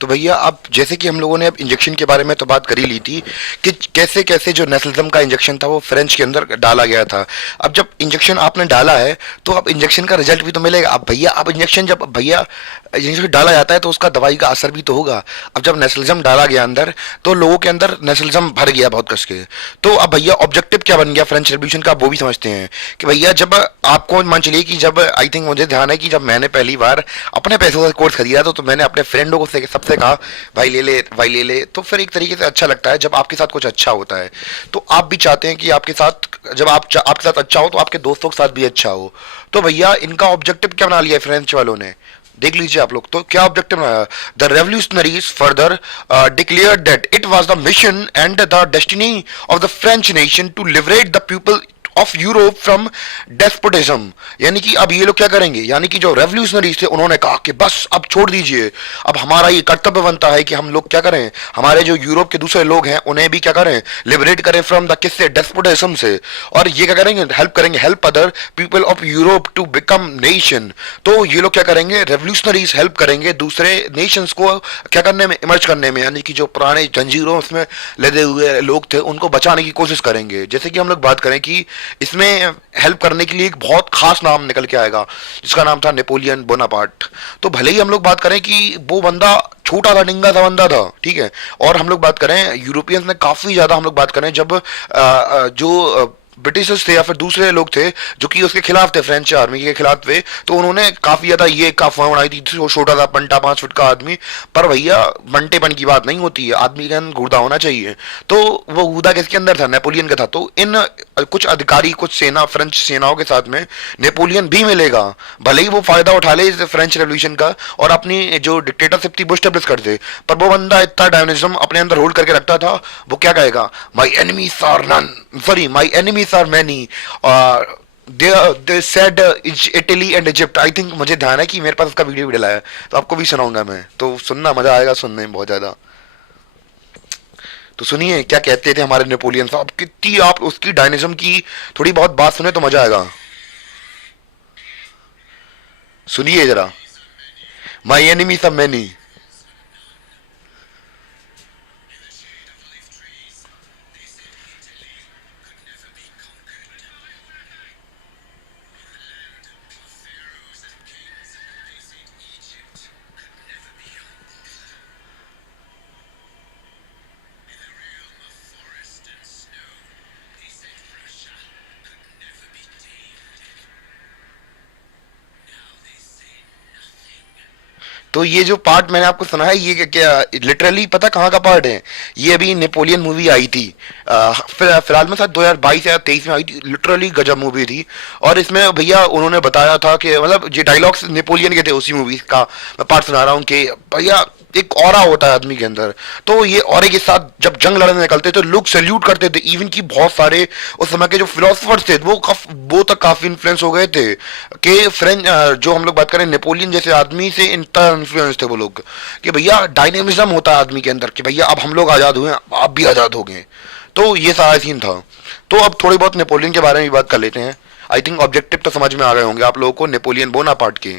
तो भैया अब जैसे कि हम लोगों ने अब इंजेक्शन के बारे में तो बात कर ही ली थी कि कैसे कैसे जो नेशनलिज्म का इंजेक्शन था वो फ्रेंच के अंदर डाला गया था। अब जब इंजेक्शन आपने डाला है तो अब इंजेक्शन का रिजल्ट भी तो मिलेगा। अब भैया अब इंजेक्शन जब भैया इंजेक्शन डाला जाता है तो उसका दवाई का असर भी तो होगा। अब जब नेशनलिज्म डाला गया अंदर तो लोगों के अंदर नेशनलिज्म भर गया बहुत कस के। तो अब भैया ऑब्जेक्टिव क्या बन गया फ्रेंच रेवोल्यूशन का, आप वो भी समझते हैं कि भैया जब आपको मान चलिए कि जब आई थिंक मुझे ध्यान है कि जब मैंने पहली बार अपने पैसों का कोर्स खरीदा तो मैंने अपने फ्रेंडों को सबसे कहा भाई ले ले भाई ले ले। तो फिर एक तरीके से अच्छा लगता है जब आपके साथ कुछ अच्छा होता है। तो आप भी चाहते हैं कि आपके साथ जब आपके साथ अच्छा हो तो आपके दोस्तों के साथ भी अच्छा हो। तो भैया इनका ऑब्जेक्टिव क्या बना लिया है फ्रेंच वालों ने, देख लीजिए आप लोग। तो क्या ऑब्जेक्टिव बनाया, the revolutionaries further declared that it was the mission and the destiny of the French nation to liberate the people of Europe from despotism. यानी कि अब ये लोग क्या करेंगे, यानी कि जो रेवोल्यूशनरीज थे उन्होंने कहा कि बस अब छोड़ दीजिए, अब हमारा ये कर्तव्य बनता है कि हम लोग क्या करें, हमारे जो यूरोप के दूसरे लोग हैं उन्हें भी क्या करें, लिबरेट करें फ्रॉम द किससे, डेस्पोटिज्म से। और ये क्या करेंगे, help other people of Europe to become nation. तो ये लोग क्या करेंगे, रेवोल्यूशनरीज हेल्प करेंगे दूसरे नेशंस को क्या करने में, इमर्ज करने में, यानी कि जो पुराने जंजीरों में लदे हुए लोग थे उनको बचाने की कोशिश करेंगे। जैसे कि हम लोग बात करें कि इसमें हेल्प करने के लिए एक बहुत खास नाम निकल के आएगा जिसका नाम था नेपोलियन बोनापार्ट। तो भले ही हम लोग बात करें कि वो बंदा छोटा था, निंगा सा बंदा था, ठीक है। और हम लोग बात करें यूरोपियंस ने काफी ज्यादा, हम लोग बात करें जब जो ब्रिटिशर्स थे या फिर दूसरे लोग थे जो कि उसके खिलाफ थे, फ्रेंच आर्मी के खिलाफ थे, तो उन्होंने काफी ज्यादा ये एक अफवाह उड़ाई थी, छोटा सा पंटा 5 फुट का आदमी। पर भैया बंटेपन की बात नहीं होती है, आदमी के अंदर गुर्दा होना चाहिए। तो वो गुर्दा किसके अंदर था, नेपोलियन का था। तो इन कुछ अधिकारी, कुछ सेना, फ्रेंच सेनाओं के साथ में नेपोलियन भी मिलेगा, भले ही वो फायदा उठा ले इस फ्रेंच रेवोल्यूशन का और अपनी जो डिक्टेटरशिप थी वो स्टेब्लिश कर दे। पर वो बंदा इतना डायनेमिज्म अपने अंदर होल्ड करके रखता था, वो क्या कहेगा, my enemies are none, sorry my enemies are many. They said Italy and Egypt. I think मुझे ध्यान है कि मेरे पास उसका वीडियो भी डला है, तो आपको भी सुनाऊंगा मैं, तो सुनना, मजा आएगा सुनने में बहुत ज्यादा। तो सुनिए क्या कहते थे हमारे नेपोलियन साहब, कितनी आप उसकी डायनेमिज्म की थोड़ी बहुत बात सुने तो मजा आएगा। सुनिए जरा, माई एनिमीज आर मैनी। तो ये जो पार्ट मैंने आपको सुना है ये क्या लिटरली पता कहाँ का पार्ट है, ये अभी नेपोलियन मूवी आई थी फिलहाल में शायद 2022 या 23 में आई थी, लिटरली गजब मूवी थी। और इसमें भैया उन्होंने बताया था कि मतलब ये डायलॉग्स नेपोलियन के थे उसी मूवी का मैं पार्ट सुना रहा हूँ कि भैया एक ऑरा होता है आदमी के अंदर, तो ये ऑरे के साथ जब जंग लड़ने निकलते तो लोग सैल्यूट करते थे। इवन की बहुत सारे उस समय के जो फिलोसफर्स थे वो तक काफी इन्फ्लुएंस हो गए थे कि फ्रेंच जो हम लोग बात करें नेपोलियन जैसे आदमी से इतना इन्फ्लुएंस थे वो लोग कि भैया डायनेमिज्म होता है आदमी के अंदर कि भैया अब हम लोग आजाद हुए, आप भी आजाद हो गए। तो ये सारा सीन था। तो अब थोड़ी बहुत नेपोलियन के बारे में भी बात कर लेते हैं। आई थिंक ऑब्जेक्टिव तो समझ में आ गए होंगे आप लोगों को नेपोलियन बोनापार्ट के,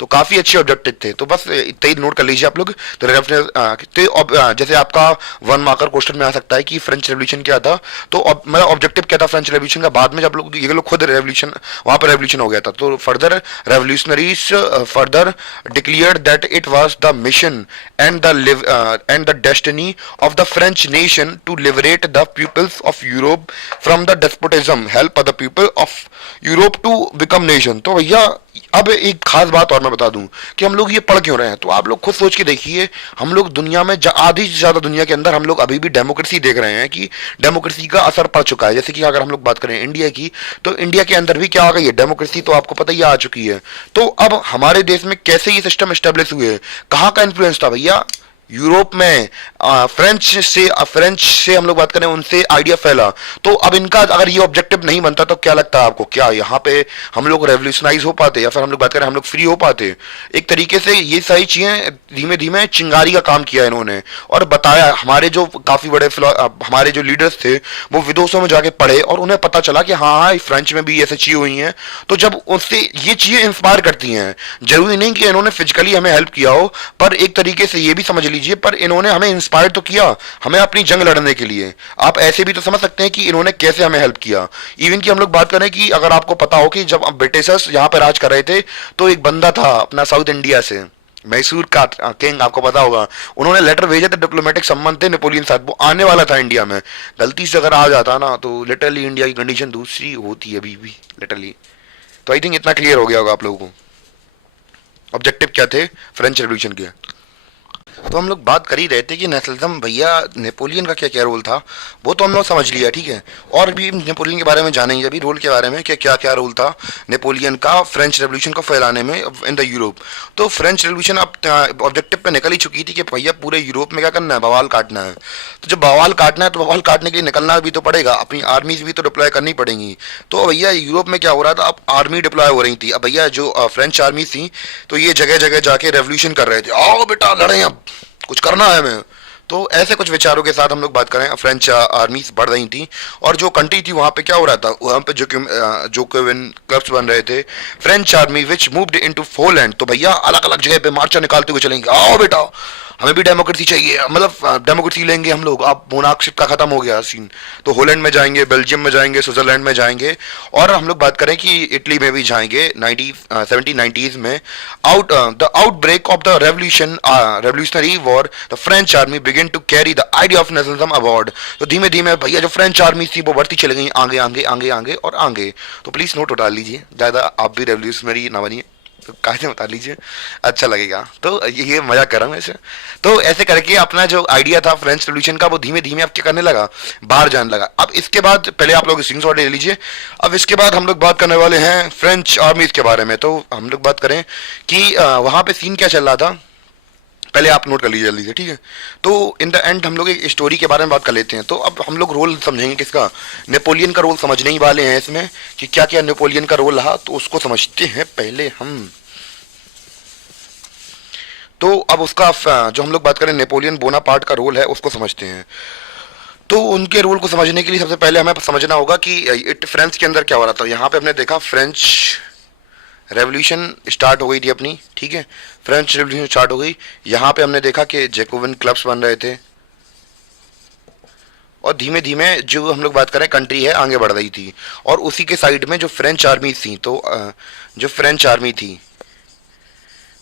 तो काफी अच्छे ऑब्जेक्टिव थे। तो बस इतना ही नोट कर लीजिए आप लोग। तो जैसे आपका 1 मार्कर क्वेश्चन में आ सकता है कि फ्रेंच रेवोल्यूशन क्या था, तो मतलब ऑब्जेक्टिव क्या था फ्रेंच रेवोल्यूशन का। बाद में जब लोग ये लोग खुद रेवोल्यूशन, वहां पर रेवोल्यूशन हो गया था, तो further revolutionaries further declared that it was the mission and the destiny of the French nation to liberate the peoples of Europe from the despotism, help the people of Europe to become nation. तो भैया अब एक खास बात और मैं बता दूं कि हम लोग ये पढ़ क्यों रहे हैं, तो आप लोग खुद सोच के देखिए। हम लोग दुनिया में आधी से ज्यादा दुनिया के अंदर हम लोग अभी भी डेमोक्रेसी देख रहे हैं कि डेमोक्रेसी का असर पड़ चुका है। जैसे कि अगर हम लोग बात करें इंडिया की, तो इंडिया के अंदर भी क्या आ गई है, डेमोक्रेसी तो आपको पता ही आ चुकी है। तो अब हमारे देश में कैसे ये सिस्टम एस्टेब्लिश हुए, कहाँ का इन्फ्लुएंस था भैया, यूरोप में फ्रेंच से हम लोग बात करें उनसे आइडिया फैला, तो अब इनका अगर ये ऑब्जेक्टिव नहीं बनता तो क्या लगता है आपको, क्या यहाँ पे हम लोग रेवोल्यूशनाइज हो पाते, या फिर हम लोग बात करें हम लोग फ्री हो पाते? एक तरीके से ये सारी चीजें धीमे धीमे चिंगारी का काम किया इन्होंने, और बताया हमारे जो काफी बड़े हमारे जो लीडर्स थे वो विदेशों में जाके पढ़े और उन्हें पता चला कि हाँ हाँ फ्रेंच में भी ऐसी चीजें हुई हैं। तो जब उससे ये चीजें इंस्पायर करती हैं, जरूरी नहीं कि इन्होंने फिजिकली हमें हेल्प किया हो, पर एक तरीके से ये भी समझ लीजिए पर इन्होंने हमें इंस्पायर तो किया हमें अपनी जंग लड़ने के लिए। आप ऐसे भी तो समझ सकते हैं कि इन्होंने कैसे हमें हेल्प किया। इवन कि हम लोग बात करें कि अगर आपको पता हो कि जब ब्रिटिशर्स यहाँ पर राज कर रहे थे तो एक बंदा था अपना साउथ इंडिया से, मैसूर का किंग, आपको पता होगा, उन्होंने लेटर भेजे थे, डिप्लोमेटिक संबंध थे नेपोलियन साथ, वो आने वाला था इंडिया में, गलती से अगर आ जाता ना तो लिटरली इंडिया की कंडीशन दूसरी होती है अभी भी लिटरली। तो आई थिंक इतना क्लियर हो गया होगा आप लोगों को ऑब्जेक्टिव क्या थे फ्रेंच रेवोल्यूशन के। तो हम लोग बात कर ही रहे थे कि नेशनलिज्म भैया नेपोलियन का क्या क्या रोल था, वो तो हम लोग समझ लिया, ठीक है। और भी नेपोलियन के बारे में जानेंगे अभी, रोल के बारे में कि क्या क्या रोल था नेपोलियन का फ्रेंच रेवोल्यूशन को फैलाने में इन द यूरोप। तो फ्रेंच रेवोल्यूशन अब ऑब्जेक्टिव पे निकल ही चुकी थी कि भैया पूरे यूरोप में क्या करना है, बवाल काटना है। तो जब बवाल काटना है तो बवाल काटने के लिए निकलना भी तो पड़ेगा, अपनी आर्मीज भी तो डिप्लॉय करनी पड़ेंगी। तो भैया यूरोप में क्या हो रहा था, अब आर्मी डिप्लॉय हो रही थी। अब भैया जो फ्रेंच आर्मी थी तो ये जगह जगह जाके रेवोल्यूशन कर रहे थे, आओ बेटा लड़े, अब कुछ करना है हमें। तो ऐसे कुछ विचारों के साथ हम लोग बात करें, फ्रेंच आर्मीज बढ़ रही थी। और जो कंट्री थी वहां पे क्या हो रहा था, वहां पे जो क्लब्स बन रहे थे, फ्रेंच आर्मी विच मूव्ड इनटू पोलैंड। तो भैया अलग अलग जगह पे मार्चा निकालते हुए चलेंगे, आओ बेटा हमें भी डेमोक्रेसी चाहिए, मतलब डेमोक्रेसी लेंगे हम लोग, अब मोनार्कशिप का खत्म हो गया सीन। तो होलैंड में जाएंगे, बेल्जियम में जाएंगे, स्विट्जरलैंड में जाएंगे, और हम लोग बात करें कि इटली में भी जाएंगे 1790s में। The outbreak of the revolutionary war, the French army begin to carry the idea of nationalism award. तो धीमे धीमे भैया जो फ्रेंच आर्मी थी वो बढ़ती चली गई आगे आगे आगे आगे और आगे। तो प्लीज नोट डाल लीजिए, ज्यादा आप भी रेवोल्यूशनरी ना बनिए, तो काहे बता लीजिए, अच्छा लगेगा। तो ये मजा कर रहा हूँ ऐसे। तो ऐसे करके अपना जो आइडिया था फ्रेंच रेवोल्यूशन का वो धीमे धीमे अब क्या करने लगा, बाहर जाने लगा। अब इसके बाद पहले आप लोग स्क्रीन शॉट ले लीजिए। अब इसके बाद हम लोग बात करने वाले हैं फ्रेंच आर्मीज के बारे में। तो हम लोग बात करें कि वहां पे सीन क्या चल रहा था, पहले आप नोट कर लीजिए जल्दी से, ठीक है। तो इन द एंड हम लोग एक स्टोरी के बारे में बात कर लेते हैं। तो अब हम लोग रोल समझेंगे किसका, नेपोलियन का रोल समझने ही वाले हैं इसमें कि क्या क्या नेपोलियन का रोल रहा, तो उसको समझते हैं पहले हम। तो अब उसका जो हम लोग बात करें नेपोलियन बोनापार्ट का रोल है उसको समझते हैं। तो उनके रोल को समझने के लिए सबसे पहले हमें समझना होगा कि इट फ्रांस के अंदर क्या हो रहा था। यहाँ पे हमने देखा फ्रेंच रेवोल्यूशन स्टार्ट हो गई थी अपनी, ठीक है, फ्रेंच रेवोल्यूशन स्टार्ट हो गई। यहाँ पे हमने देखा कि जैकोबिन क्लब्स बन रहे थे, और धीमे धीमे जो हम लोग बात करें कंट्री है आगे बढ़ रही थी। और उसी के साइड में जो फ्रेंच आर्मी थी, तो जो फ्रेंच आर्मी थी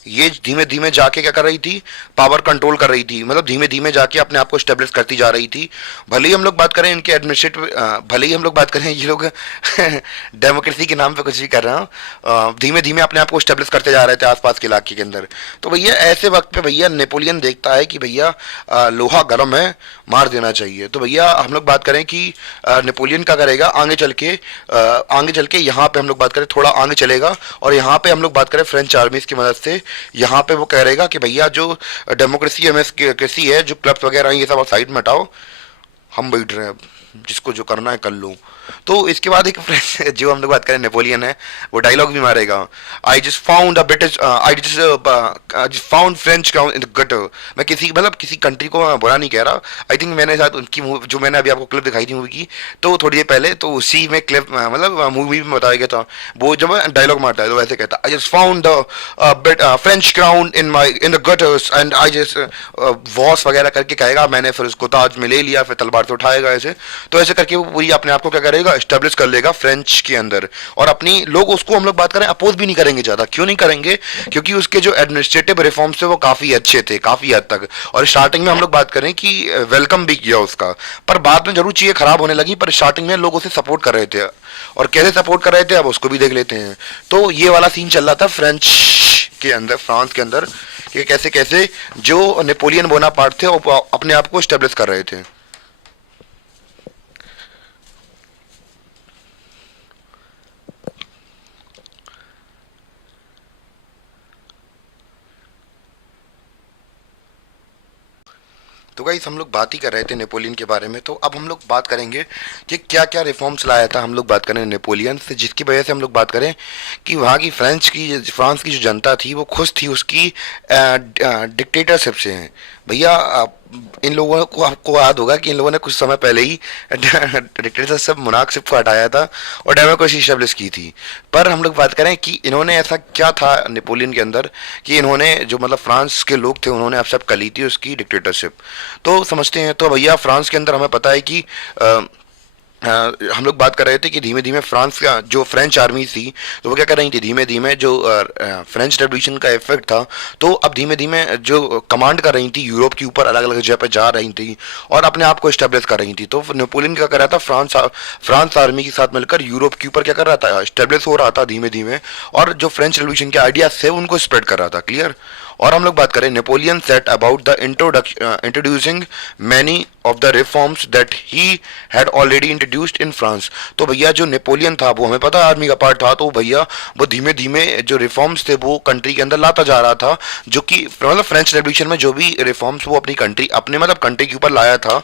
ये धीमे धीमे जाके क्या कर रही थी, पावर कंट्रोल कर रही थी, मतलब धीमे धीमे जाके अपने आप को स्टेब्लिश करती जा रही थी। भले ही हम लोग बात करें इनके एडमिनिस्ट्रेटिव, भले ही हम लोग बात करें ये लोग डेमोक्रेसी के नाम पे कुछ भी कर रहे हो, धीमे धीमे अपने आप को स्टेब्लिश करते जा रहे थे आसपास के इलाके के अंदर। तो भैया ऐसे वक्त पे भैया नेपोलियन देखता है कि भैया लोहा गर्म है, मार देना चाहिए। तो भैया हम लोग बात करें कि नेपोलियन क्या करेगा आगे चल के यहाँ पे हम लोग बात करें थोड़ा आगे चलेगा, और यहाँ पे हम लोग बात करें फ्रेंच आर्मीज की मदद से यहाँ पे वो कह रहेगा कि भैया जो डेमोक्रेसी एमएसक्रेसी है, जो क्लब्स वगैरह हैं ये सब साइड में हटाओ, हम बैठ रहे हैं, अब जिसको जो करना है कर लो। तो इसके बाद एक फ्रेंच जो हम लोग बात करें नेपोलियन है, वो डायलॉग भी मारेगा, आई just found a British I just found French crown in the gutter. मैं किसी मतलब किसी कंट्री को मैं बुरा नहीं कह रहा, आई थिंक मैंने शायद उनकी जो मैंने अभी आपको क्लिप दिखाई थी मूवी की, तो थोड़ी देर पहले, तो उसी में क्लिप मतलब मूवी में बताया गया था, वो जब डायलॉग मारता है तो वैसे कहता, I just found the French crown in the gutters and I just was वगैरह करके कहेगा, मैंने फिर उसको ताज में ले लिया, फिर तलवार से उठाएगा ऐसे। तो ऐसे करके वो पूरी अपने आप को क्या करेगा, स्टेब्लिश कर लेगा फ्रेंच के अंदर। और अपनी लोग उसको हम लोग बात करें अपोज भी नहीं करेंगे ज्यादा, क्यों नहीं करेंगे, क्योंकि उसके जो एडमिनिस्ट्रेटिव रिफॉर्म्स थे वो काफी अच्छे थे काफी हद तक। और स्टार्टिंग में हम लोग बात करें कि वेलकम भी किया उसका, पर बाद में जरूर चीजें खराब होने लगी, पर स्टार्टिंग में लोग उसे सपोर्ट कर रहे थे। और कैसे सपोर्ट कर रहे थे अब उसको भी देख लेते हैं। तो ये वाला सीन चल रहा था फ्रेंच के अंदर, फ्रांस के अंदर, कि कैसे कैसे जो नेपोलियन बोनापार्ट थे वो अपने आप को स्टेब्लिश कर रहे थे। तो गाइस हम लोग बात ही कर रहे थे नेपोलियन के बारे में, तो अब हम लोग बात करेंगे कि क्या क्या रिफॉर्म्स लाया था। हम लोग बात करें नेपोलियन से, जिसकी वजह से हम लोग बात करें कि वहाँ की फ्रांस की जो जनता थी वो खुश थी उसकी डिक्टेटरशिप से। भैया इन लोगों को, आपको याद होगा कि इन लोगों ने कुछ समय पहले ही डिक्टेटरशिप मोनार्कशिप को हटाया था और डेमोक्रेसी स्टेब्लिश की थी। पर हम लोग बात करें कि इन्होंने ऐसा क्या था नेपोलियन के अंदर कि इन्होंने जो मतलब फ्रांस के लोग थे उन्होंने एक्सेप्ट कर ली थी उसकी डिक्टेटरशिप। तो समझते हैं। तो भैया फ्रांस के अंदर हमें पता है कि हम लोग बात कर रहे थे कि धीमे धीमे फ्रांस का जो फ्रेंच आर्मी थी तो वो क्या कर रही थी, धीमे धीमे जो फ्रेंच रेवोल्यूशन का इफेक्ट था, तो अब धीमे धीमे जो कमांड कर रही थी यूरोप के ऊपर, अलग अलग जगह पे जा रही थी और अपने आप को स्टेब्लिश कर रही थी। तो नेपोलियन क्या कर रहा था, फ्रांस आर्मी के साथ मिलकर यूरोप के ऊपर क्या कर रहा था, स्टेब्लिश हो रहा था धीमे धीमे, और जो फ्रेंच रेवोल्यूशन के आइडियाज थे उनको स्प्रेड कर रहा था। क्लियर। और हम लोग बात करें Napoleon set about the introducing many of the reforms that he had already introduced in France. तो भैया जो नेपोलियन था वो हमें पता है आर्मी का पार्ट था, तो भैया वो धीमे धीमे जो रिफॉर्म्स थे वो कंट्री के अंदर लाता जा रहा था, जो कि मतलब फ्रेंच रेवोल्यूशन में जो भी रिफॉर्म्स वो अपनी कंट्री अपने मतलब कंट्री के ऊपर लाया था,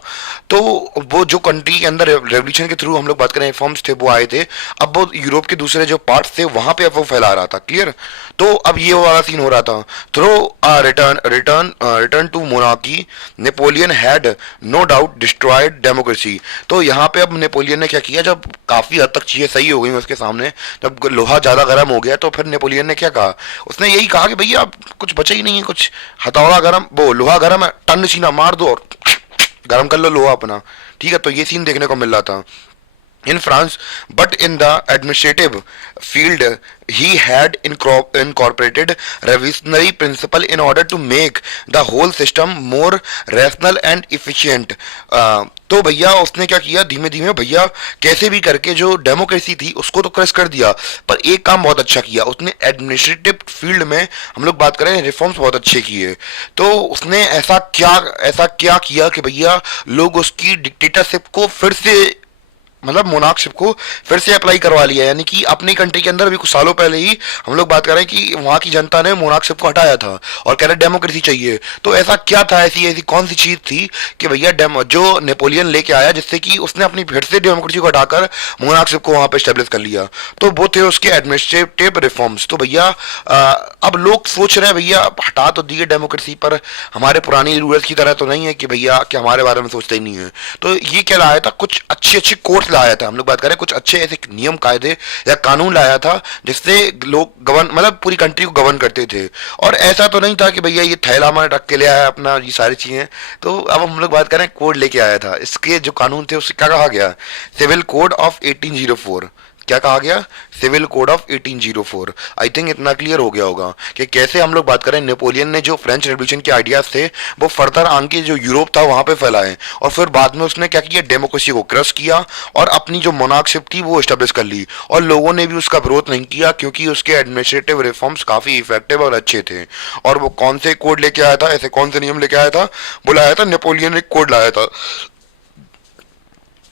तो वो जो कंट्री के अंदर रेवोल्यूशन के थ्रू हम लोग बात करें रिफॉर्म्स थे वो आए थे, अब वो यूरोप के दूसरे जो पार्ट्स थे वहां पे अब वो फैला रहा था। क्लियर। तो अब ये वाला सीन हो रहा था। Through return to monarchy Napoleon had no doubt destroyed democracy. तो यहाँ पे अब नेपोलियन ने क्या किया, जब काफी हद तक चीजें सही हो गई उसके सामने, जब लोहा ज्यादा गर्म हो गया, तो फिर नेपोलियन ने क्या कहा, उसने यही कहा कि भैया अब कुछ बचा ही नहीं है, कुछ हथौड़ा गर्म, वो लोहा गर्म है, टन सीना मार दो और गर्म कर लो लोहा अपना। ठीक है। तो ये सीन देखने को मिल रहा था in France, but in the administrative field, he had incorporated revolutionary principle in order to make the whole system more rational and efficient. तो भैया उसने क्या किया, धीमे धीमे भैया कैसे भी करके जो डेमोक्रेसी थी उसको तो क्रश कर दिया, पर एक काम बहुत अच्छा किया उसने, एडमिनिस्ट्रेटिव फील्ड में हम लोग बात करें रिफॉर्म्स बहुत अच्छे किए। तो उसने ऐसा क्या किया कि भैया लोग उसकी डिक्टेटरशिप को फिर से, मतलब मोनार्कशिप को फिर से अप्लाई करवा लिया, यानी कि अपनी कंट्री के अंदर अभी कुछ सालों पहले ही हम लोग बात कर रहे हैं कि वहां की जनता ने मोनार्कशिप को हटाया था और कह रहे डेमोक्रेसी चाहिए। तो ऐसा क्या था, ऐसी ऐसी कौन सी चीज थी कि भैया जो नेपोलियन लेके आया जिससे कि उसने अपनी फिर से डेमोक्रेसी को हटाकर मोनार्कशिप को वहां पे स्टेब्लिश कर लिया, तो वो थे उसके एडमिनिस्ट्रेटिव रिफॉर्म्स। तो भैया अब लोग सोच रहे हैं भैया हटा तो दिए डेमोक्रेसी, पर हमारे पुरानी रूलर्स की तरह तो नहीं है कि भैया कि हमारे बारे में सोचते ही नहीं है। तो ये क्या लाया था, कुछ अच्छे अच्छे कोर्स लाया था, हम लोग बात करें कुछ अच्छे ऐसे नियम कायदे या कानून लाया था जिससे लोग गवर्न मतलब पूरी कंट्री को गवर्न करते थे। और ऐसा तो नहीं था कि भैया ये थैला में रख के ले आया अपना ये सारी चीजें। तो अब हम लोग बात करें कोड लेके आया था, इसके जो कानून थे उससे क्या कहा गया, सिविल कोड ऑफ 1804। क्या कहा गया, civil code of 1804। I think इतना क्लियर हो गया होगा कि कैसे हम लोग बात करें नेपोलियन ने जो फ्रेंच रेवोल्यूशन के आइडियाज थे वो फर्दर आगे जो यूरोप था वहां पे फैलाए, और फिर बाद में उसने क्या किया, डेमोक्रेसी को क्रश किया और अपनी जो मोनार्कशिप थी वो स्टेब्लिश कर ली, और लोगों ने भी उसका विरोध नहीं किया क्योंकि उसके एडमिनिस्ट्रेटिव रिफॉर्म्स काफी इफेक्टिव और अच्छे थे। और वो कौन से कोड लेके आया था, ऐसे कौन से नियम लेके आया था, बुलाया था नेपोलियन ने कोड लाया था।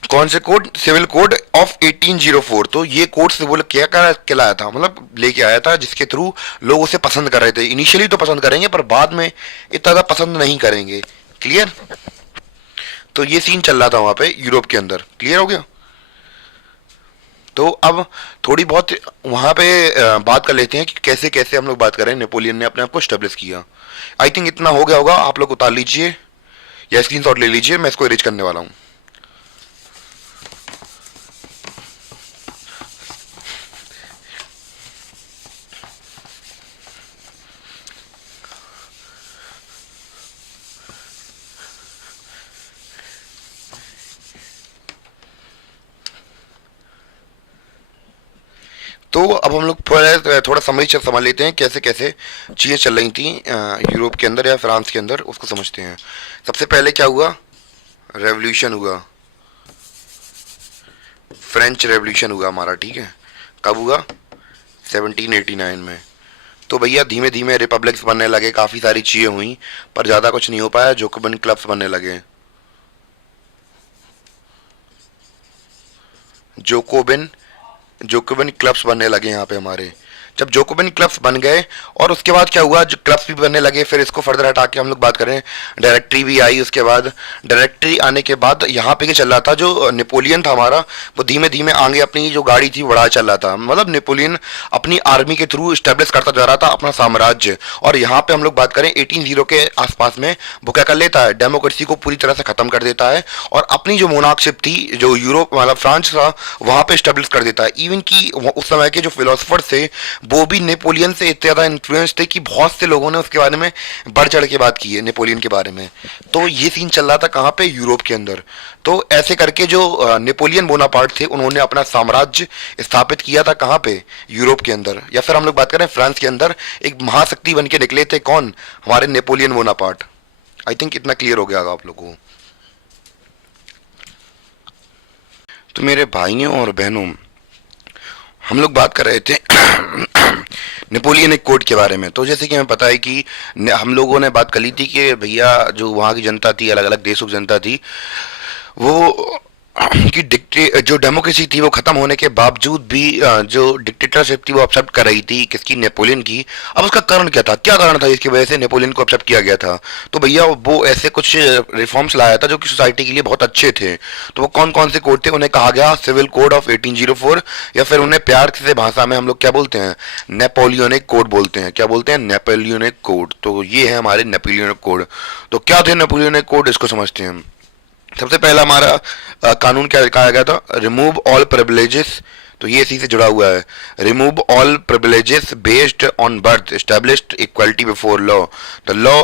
कौन से कोड, सिविल कोड ऑफ 1804। तो ये कोड सिविल क्या कहलाया था, मतलब लेके आया था जिसके थ्रू लोग उसे पसंद कर रहे थे। इनिशियली तो पसंद करेंगे पर बाद में इतना ज्यादा पसंद नहीं करेंगे। क्लियर। तो ये सीन चल रहा था वहां पे यूरोप के अंदर। क्लियर हो गया। तो अब थोड़ी बहुत वहां पे बात कर लेते हैं कि कैसे कैसे हम लोग बात कर रहे हैं नेपोलियन ने अपने आप को स्टेब्लिश किया। आई थिंक इतना हो गया होगा, आप लोग उतार लीजिए या स्क्रीनशॉट ले लीजिए, मैं इसको इरेज करने वाला हूँ। तो अब हम लोग थोड़ा समझ लेते हैं कैसे कैसे चीज़ें चल रही थी यूरोप के अंदर या फ्रांस के अंदर, उसको समझते हैं। सबसे पहले क्या हुआ, रेवोल्यूशन हुआ, फ्रेंच रेवोल्यूशन हुआ हमारा। ठीक है। कब हुआ, 1789 में। तो भैया धीमे धीमे रिपब्लिक्स बनने लगे, काफ़ी सारी चीज़ें हुई पर ज़्यादा कुछ नहीं हो पाया, जोकोबिन क्लब्स बनने लगे। जोकोबिन जोकोबिन क्लब्स बनने लगे यहाँ पे हमारे, जब जोकोबियन क्लब्स बन गए और उसके बाद क्या हुआ, जो क्लब्स भी बनने लगे, फिर इसको फर्दर हटा के हम लोग बात करें, डायरेक्टरी भी आई। उसके बाद डायरेक्टरी आने के बाद यहाँ पे क्या चल रहा था, जो नेपोलियन था हमारा, वो धीमे धीमे आगे अपनी जो गाड़ी थी बढ़ा चल रहा था। मतलब नेपोलियन अपनी आर्मी के थ्रू स्टेब्लिश करता जा रहा था अपना साम्राज्य। और यहाँ पे हम लोग बात करें 1800 के आसपास में वो क्या कर लेता है, डेमोक्रेसी को पूरी तरह से खत्म कर देता है और अपनी जो मोनार्कशिप थी, जो यूरोप मतलब फ्रांस था, वहाँ पे स्टेब्लिश कर देता है। इवन की उस समय के जो फिलोसफर्स थे वो भी नेपोलियन से इतने ज़्यादा इन्फ्लुएंस थे कि बहुत से लोगों ने उसके बारे में बढ़ चढ़ के बात की है नेपोलियन के बारे में। तो ये सीन चल रहा था कहाँ पे, यूरोप के अंदर। तो ऐसे करके जो नेपोलियन बोनापार्ट थे उन्होंने अपना साम्राज्य स्थापित किया था कहाँ पे, यूरोप के अंदर। या फिर हम लोग बात करें फ्रांस के अंदर एक महाशक्ति बन के निकले थे कौन, हमारे नेपोलियन बोनापार्ट। आई थिंक इतना क्लियर हो गया होगा आप लोगों को। तो मेरे भाइयों और बहनों, हम लोग बात कर रहे थे नेपोलियन एक कोड के बारे में। तो जैसे कि हमें पता है कि हम लोगों ने बात कर ली थी कि भैया जो वहाँ की जनता थी, अलग अलग देशों की जनता थी, वो कि जो डेमोक्रेसी थी वो खत्म होने के बावजूद भी जो डिक्टेटरशिप थी वो एक्सेप्ट कर रही थी, किसकी, नेपोलियन की। अब उसका कारण क्या था, क्या कारण था जिसकी वजह से नेपोलियन को एक्सेप्ट किया गया था? तो भैया वो ऐसे कुछ रिफॉर्म्स लाया था जो कि सोसाइटी के लिए बहुत अच्छे थे। तो वो कौन कौन से कोड थे, उन्हें कहा गया सिविल कोड ऑफ 1804, या फिर उन्हें प्यार से भाषा में हम लोग क्या बोलते हैं, नेपोलियनिक कोड बोलते हैं। क्या बोलते हैं, नेपोलियनिक कोड। तो ये है हमारे नेपोलियनिक कोड। तो क्या थे नेपोलियनिक कोड, इसको समझते हैं हम। सबसे पहला हमारा कानून क्या कहा गया था, रिमूव ऑल प्रिविलेजेस। तो ये इसी से जुड़ा हुआ है, remove all privileges based on birth, established equality before law, the law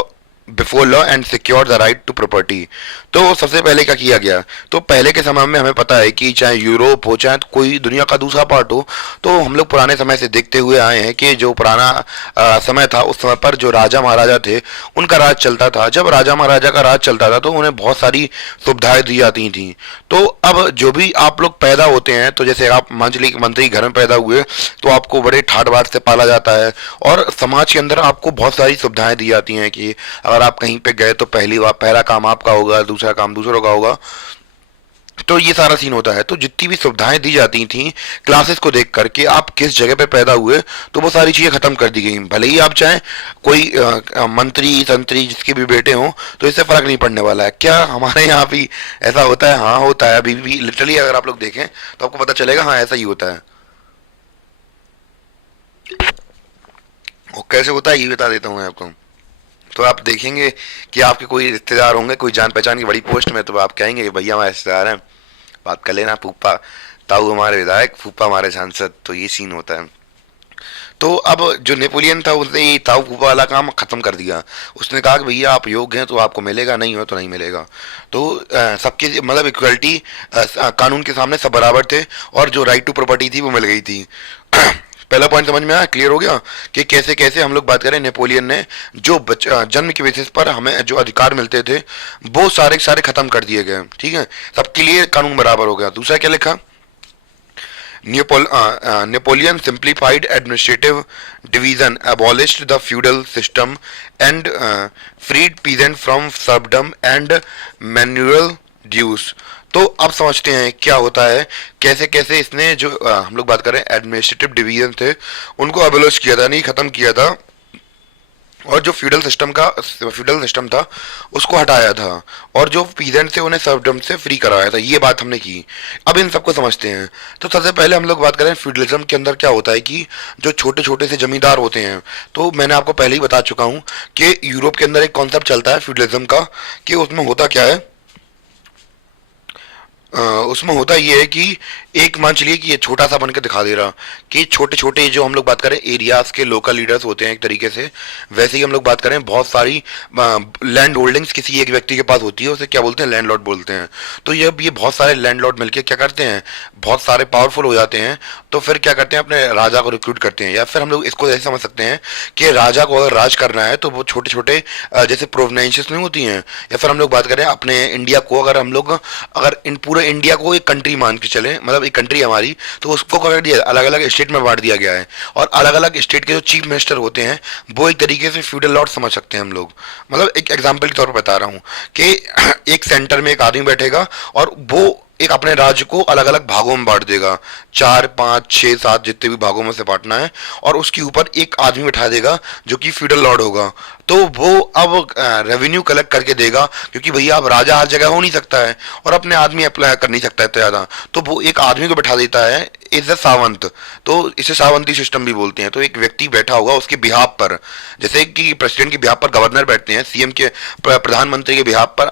before law and secure the right to property. तो सबसे पहले क्या किया गया, तो पहले के समय में हमें पता है कि चाहे यूरोप हो चाहे कोई दुनिया का दूसरा पार्ट हो, तो हम लोग पुराने समय से देखते हुए आए हैं कि जो पुराना समय था उस समय पर जो राजा महाराजा थे उनका राज चलता था। जब राजा महाराजा का राज चलता था तो उन्हें बहुत सारी सुविधाएं दी जाती थी। तो अब जो भी आप लोग पैदा होते हैं, तो जैसे आप मंत्री घर में पैदा हुए तो आपको बड़े ठाट बाट से पाला जाता है और समाज के अंदर आपको बहुत सारी सुविधाएं दी जाती हैं कि अगर आप कहीं पे गए तो पहला काम आपका होगा, दूसरा काम दूसरों का होगा। तो ये सारा सीन होता है। तो जितनी भी सुविधाएं दी जाती थी क्लासेस को देख करके, आप किस जगह पे पैदा हुए, तो वो सारी चीजें खत्म कर दी गई। भले ही आप चाहें कोई मंत्री संतरी जिसके भी बेटे हों, तो इससे फर्क नहीं पड़ने वाला है। क्या हमारे यहाँ भी ऐसा होता है? हाँ होता है, अभी भी लिटरली अगर आप लोग देखें तो आपको पता चलेगा, हाँ ऐसा ही होता है। और कैसे होता है ये बता देता हूँ मैं आपको। तो आप देखेंगे कि आपके कोई रिश्तेदार होंगे, कोई जान पहचान की बड़ी पोस्ट में, तो आप कहेंगे कि भैया हमारे रिश्तेदार हैं, बात कर लेना, फूफा ताऊ हमारे विधायक, फूफा हमारे सांसद। तो ये सीन होता है। तो अब जो नेपोलियन था उसने ये ताऊ फूफा वाला काम खत्म कर दिया। उसने कहा कि भैया आप योग्य हैं तो आपको मिलेगा, नहीं हो तो नहीं मिलेगा। तो सबके मतलब इक्वलिटी, कानून के सामने सब बराबर थे और जो राइट टू प्रॉपर्टी थी वो मिल गई थी। पहला पॉइंट समझ में आया, क्लियर हो गया कि कैसे कैसे हम लोग बात करें, नेपोलियन ने जो जन्म के बेसिस पर हमें जो अधिकार मिलते थे वो सारे सारे खत्म कर दिए गए। ठीक है, सबके लिए कानून बराबर हो गया। दूसरा क्या लिखा, Napoleon simplified administrative division, abolished the feudal system and freed peasant from serfdom and manual dues. तो अब समझते हैं क्या होता है, कैसे कैसे इसने जो हम लोग बात करें एडमिनिस्ट्रेटिव डिवीजन थे उनको अबोलिश किया था, नहीं खत्म किया था, और जो फ्यूडल सिस्टम था उसको हटाया था, और जो पीजेंट थे उन्हें सर्वडम से फ्री कराया था। ये बात हमने की। अब इन सबको समझते हैं। तो सबसे पहले हम लोग बात करें फ्यूडलिज्म के अंदर क्या होता है कि जो छोटे छोटे से जमींदार होते हैं, तो मैंने आपको पहले ही बता चुका हूँ कि यूरोप के अंदर एक कॉन्सेप्ट चलता है फ्यूडलिज्म का, कि उसमें होता क्या है, उसमें होता ये है कि एक मान चलिए कि ये छोटा सा बनकर दिखा दे रहा कि छोटे छोटे जो हम लोग बात करें एरियाज के लोकल लीडर्स होते हैं एक तरीके से, वैसे ही हम लोग बात करें बहुत सारी लैंड होल्डिंग्स किसी एक व्यक्ति के पास होती है, उसे क्या बोलते हैं, लैंडलॉर्ड बोलते हैं। तो ये बहुत सारे लैंडलॉर्ड मिलकर क्या करते हैं, बहुत सारे पावरफुल हो जाते हैं। तो फिर क्या करते हैं, अपने राजा को रिक्रूट करते हैं। या फिर हम लोग इसको ऐसे समझ सकते हैं कि राजा को अगर राज करना है तो वो छोटे छोटे जैसे प्रोविंसेस नहीं होती हैं, या फिर हम लोग बात करें अपने इंडिया को, अगर इन पूरे इंडिया को एक कंट्री मान के चले, मतलब एक कंट्री हमारी, तो उसको कर दिया अलग अलग स्टेट में बांट दिया गया है, और अलग अलग स्टेट के जो चीफ मिनिस्टर होते हैं वो एक तरीके से फ्यूडल लॉर्ड समझ सकते हैं हम लोग। मतलब एक एग्जांपल के तौर पर बता रहा हूँ कि एक सेंटर में एक आदमी बैठेगा और वो एक अपने राज्य को अलग अलग भागों में बांट देगा, 4 5 6 7 जितने भी भागों में से बांटना है, और उसके ऊपर एक आदमी बैठा देगा जो कि फ्यूडल लॉर्ड होगा। तो वो अब रेवेन्यू कलेक्ट करके देगा, क्योंकि भैया अब राजा हर जगह हो नहीं सकता है और अपने आदमी अप्लाई कर नहीं सकता है इतना ज़्यादा, तो वो एक आदमी को बैठा देता है, इज द सावंत। तो इसे सावंती सिस्टम भी बोलते हैं। तो एक व्यक्ति बैठा होगा उसके बिहाफ पर, जैसे कि प्रेसिडेंट के बिहाफ पर गवर्नर बैठते हैं, सीएम के प्रधानमंत्री के बिहाफ पर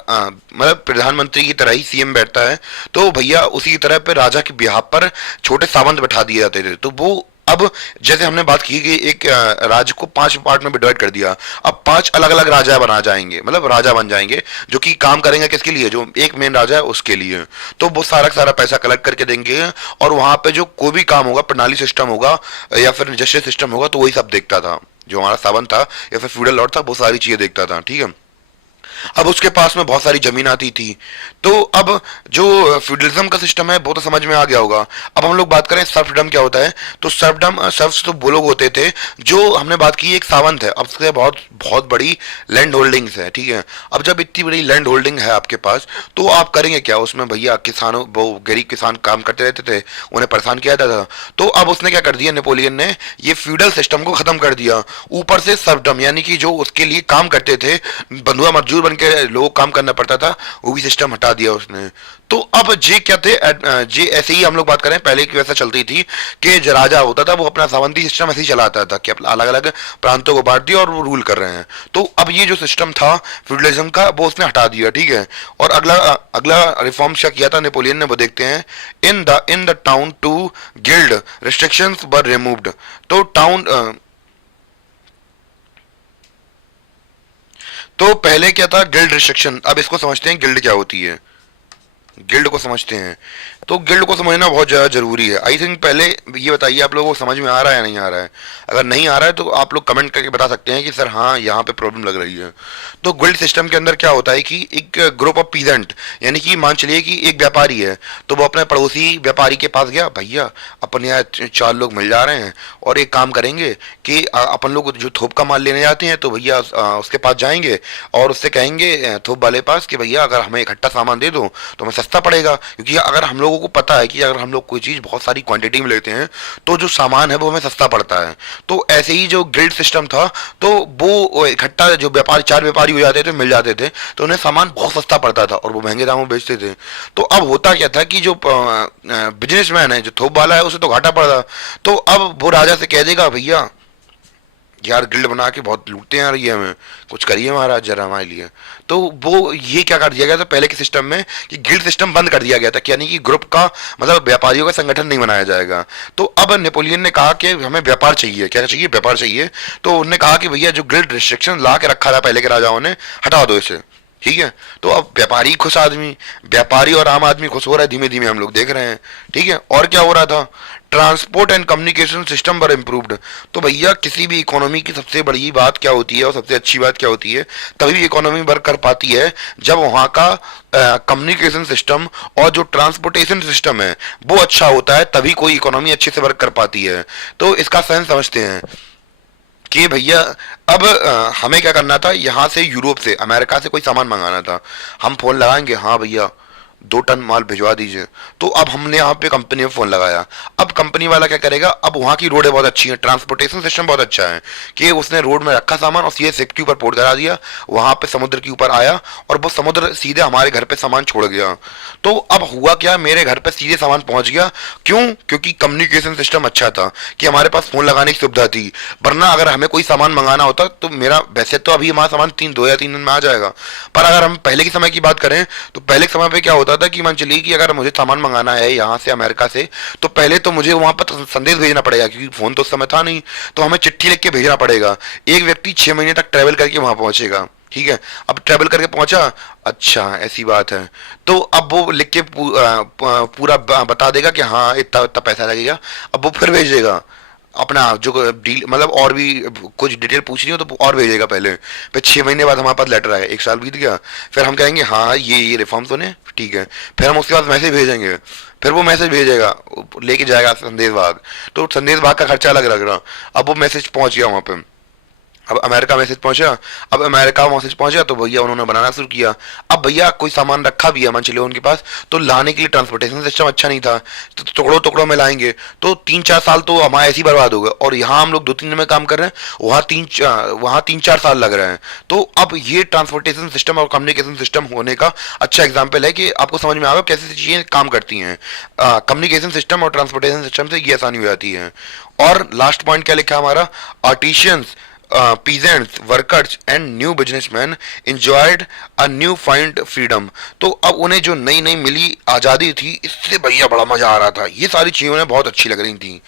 मतलब प्रधानमंत्री की तरह ही सीएम बैठता है, तो भैया उसी तरह पे राजा के बिहाफ पर छोटे सावंत बैठा दिए जाते थे। तो वो अब जैसे हमने बात की कि एक राज्य को 5 पार्ट में डिवाइड कर दिया, अब 5 अलग अलग राजा बना जाएंगे, मतलब राजा बन जाएंगे जो कि काम करेंगे किसके लिए, जो एक मेन राजा है उसके लिए। तो वो सारा का सारा पैसा कलेक्ट करके देंगे, और वहां पे जो कोई भी काम होगा, प्रणाली सिस्टम होगा या फिर जस्टिस सिस्टम होगा, तो वही सब देखता था। जो हमारा सावन था या फिर फ्यूडल लॉर्ड था, वो सारी चीजें देखता था, ठीक है। अब उसके पास में बहुत सारी जमीन आती थी। तो अब जो फ्यूडलिज्म का सिस्टम है वो तो समझ में आ गया होगा। अब हम लोग बात करें सर्फडम क्या होता है। तो सर्फडम, सर्फ्स तो वो लोग होते थे जो हमने बात की, एक सावंत है, अब उसके बहुत बहुत बड़ी लैंड होल्डिंग्स है, ठीक है। अब जब इतनी बड़ी लैंड होल्डिंग है आपके पास, तो आप करेंगे क्या उसमें, भैया किसानों, वो गरीब किसान काम करते रहते थे, उन्हें परेशान किया जाता था। तो अब उसने क्या कर दिया, नेपोलियन ने ये फ्यूडल सिस्टम को खत्म कर दिया। ऊपर से सर्फडम, यानी कि जो उसके लिए काम करते थे, बंधुआ मजदूर बन के लोग काम करना पड़ता था, वो भी सिस्टम हटा दिया उसने। तो अब जे क्या थे, जे ऐसे ही हम लोग बात करें, पहले की वैसा चलती थी कि जो राजा होता था वो अपना सावंती सिस्टम ऐसे ही चलाता था कि अलग अलग प्रांतों को बांट दिया और वो रूल कर रहे हैं। तो अब ये जो सिस्टम था फ्यूडलिज्म का, वो उसने हटा दिया, ठीक है। और अगला अगला रिफॉर्म क्या किया था नेपोलियन ने, वो देखते हैं। In the town too guild restrictions were removed. तो टाउन, तो पहले क्या था, गिल्ड रिस्ट्रिक्शन। अब इसको समझते हैं गिल्ड क्या होती है, गिल्ड को समझते हैं। तो गिल्ड को समझना बहुत ज़्यादा जरूरी है। आई थिंक पहले ये बताइए आप लोगों को समझ में आ रहा है या नहीं आ रहा है। अगर नहीं आ रहा है तो आप लोग कमेंट करके बता सकते हैं कि सर हाँ यहाँ पे प्रॉब्लम लग रही है। तो गिल्ड सिस्टम के अंदर क्या होता है कि एक ग्रुप ऑफ पीजेंट, यानी कि मान चलिए कि एक व्यापारी है, तो वो अपने पड़ोसी व्यापारी के पास गया, भैया अपन यहाँ 4 लोग मिल जा रहे हैं और एक काम करेंगे कि अपन लोग जो थोक का माल लेने जाते हैं, तो भैया उसके पास जाएंगे और उससे कहेंगे थोक वाले पास कि भैया अगर हमें इकट्ठा सामान दे दो तो हमें सस्ता पड़ेगा। क्योंकि अगर हम लोगों को पता है कि अगर हम लोग कोई चीज़ बहुत सारी क्वांटिटी में लेते हैं तो जो सामान है वो हमें सस्ता पड़ता है। तो ऐसे ही जो गिल्ड सिस्टम था, तो वो इकट्ठा जो व्यापारी, 4 व्यापारी हो जाते थे, मिल जाते थे, तो उन्हें सामान बहुत सस्ता पड़ता था और वो महंगे दामों में बेचते थे। तो अब होता क्या था कि जो बिजनेसमैन है, जो थोक वाला है, उसे तो घाटा पड़ रहा। तो अब वो राजा से कह देगा, भैया यार गिल्ड बना के बहुत लूटते हैं यार, ये हमें कुछ करिए महाराज जरा हमारे लिए। तो वो ये क्या कर दिया गया था पहले के सिस्टम में कि गिल्ड सिस्टम बंद कर दिया गया था कि यानी कि ग्रुप का, मतलब व्यापारियों का संगठन नहीं बनाया जाएगा। तो अब नेपोलियन ने कहा कि हमें व्यापार चाहिए, क्या चाहिए, व्यापार चाहिए। तो उन्होंने कहा कि भैया जो गिल्ड रिस्ट्रिक्शन ला के रखा था पहले के राजाओं ने, हटा दो इसे, ठीक है। तो अब व्यापारी खुश, आदमी, व्यापारी और आम आदमी खुश हो रहा है, धीमे धीमे हम लोग देख रहे हैं, ठीक है। और क्या हो रहा था, transport and communication system were improved. तो भैया किसी भी इकोनॉमी की सबसे बड़ी बात क्या होती है और सबसे अच्छी बात क्या होती है, तभी भी इकोनॉमी वर्क कर पाती है जब वहाँ का कम्युनिकेशन सिस्टम और जो ट्रांसपोर्टेशन सिस्टम है वो अच्छा होता है, तभी कोई इकोनॉमी अच्छे से वर्क कर पाती है। तो इसका सेंस समझते हैं कि भैया अब हमें क्या करना था, यहाँ से यूरोप से, अमेरिका से कोई सामान मंगाना था। हम फोन लगाएंगे, हाँ भैया 2 टन माल भिजवा दीजिए। तो अब हमने यहाँ पे कंपनी में फोन लगाया। अब कंपनी वाला क्या करेगा, अब वहाँ की रोडें बहुत अच्छी हैं, ट्रांसपोर्टेशन सिस्टम बहुत अच्छा है कि उसने रोड में रखा सामान और सीधे शिप के ऊपर पोर्ट करा दिया, वहाँ पे समुद्र के ऊपर आया और वो समुद्र सीधे हमारे घर पे सामान छोड़ गया। तो अब हुआ क्या, मेरे घर पे सीधे सामान पहुंच गया। क्यों? क्योंकि कम्युनिकेशन सिस्टम अच्छा था कि हमारे पास फोन लगाने की सुविधा थी। वरना अगर हमें कोई सामान मंगाना होता तो मेरा, वैसे तो अभी हमारा सामान 2 या 3 दिन में आ जाएगा, पर अगर हम पहले के समय की बात करें तो पहले के समय पे क्या होता था कि मान चलिए कि अगर मुझे सामान मंगाना है यहाँ से अमेरिका से, तो पहले तो मुझे वहां पर संदेश भेजना पड़ेगा, क्योंकि फोन तो उस समय था नहीं, तो हमें चिट्ठी लिख के भेजना पड़ेगा। एक व्यक्ति 6 महीने तक ट्रेवल करके वहां पहुंचेगा, ठीक है। अब ट्रेवल करके पहुंचा, अच्छा ऐसी बात है, तो अब वो लिख के पूरा बता देगा कि हाँ इतना इतना पैसा लगेगा। अब वो फिर भेजेगा अपना जो डील, मतलब और भी कुछ डिटेल पूछनी हो तो और भेजेगा पहले। फिर 6 महीने बाद हमारे पास लेटर आएगा, 1 साल बीत गया, फिर हम कहेंगे हाँ ये रिफॉर्म सुने, ठीक है। फिर हम उसके बाद मैसेज भेजेंगे, फिर वो मैसेज भेजेगा, लेके जाएगा संदेश भाग, तो संदेश भाग का खर्चा अलग लग रहा। अब वो मैसेज पहुंच गया वहां पे, अब अमेरिका मैसेज पहुंचा, अब अमेरिका मैसेज पहुंचा तो भैया उन्होंने बनाना शुरू किया। अब भैया कोई सामान रखा भी है मान चलिए उनके पास, तो लाने के लिए ट्रांसपोर्टेशन सिस्टम अच्छा नहीं था, तो टुकड़ों टुकड़ों में लाएंगे तो 3-4 साल तो हमारे ऐसे ही बर्बाद हो गए। और यहाँ हम लोग 2-3 दिन में काम कर रहे हैं, वहाँ 3-4 साल लग रहे हैं। तो अब ये ट्रांसपोर्टेशन सिस्टम और कम्युनिकेशन सिस्टम होने का अच्छा एग्जाम्पल है कि आपको समझ में आएगा कैसे चीजें काम करती हैं। कम्युनिकेशन सिस्टम और ट्रांसपोर्टेशन सिस्टम से ये आसानी हो जाती है। और लास्ट पॉइंट क्या लिखा है हमारा, artisans, peasants, workers and new businessmen enjoyed a new find freedom। तो अब उन्हें जो नई नई मिली आज़ादी थी, इससे भैया बड़ा मजा आ रहा था। ये सारी चीज़ें उन्हें बहुत अच्छी लग रही थी।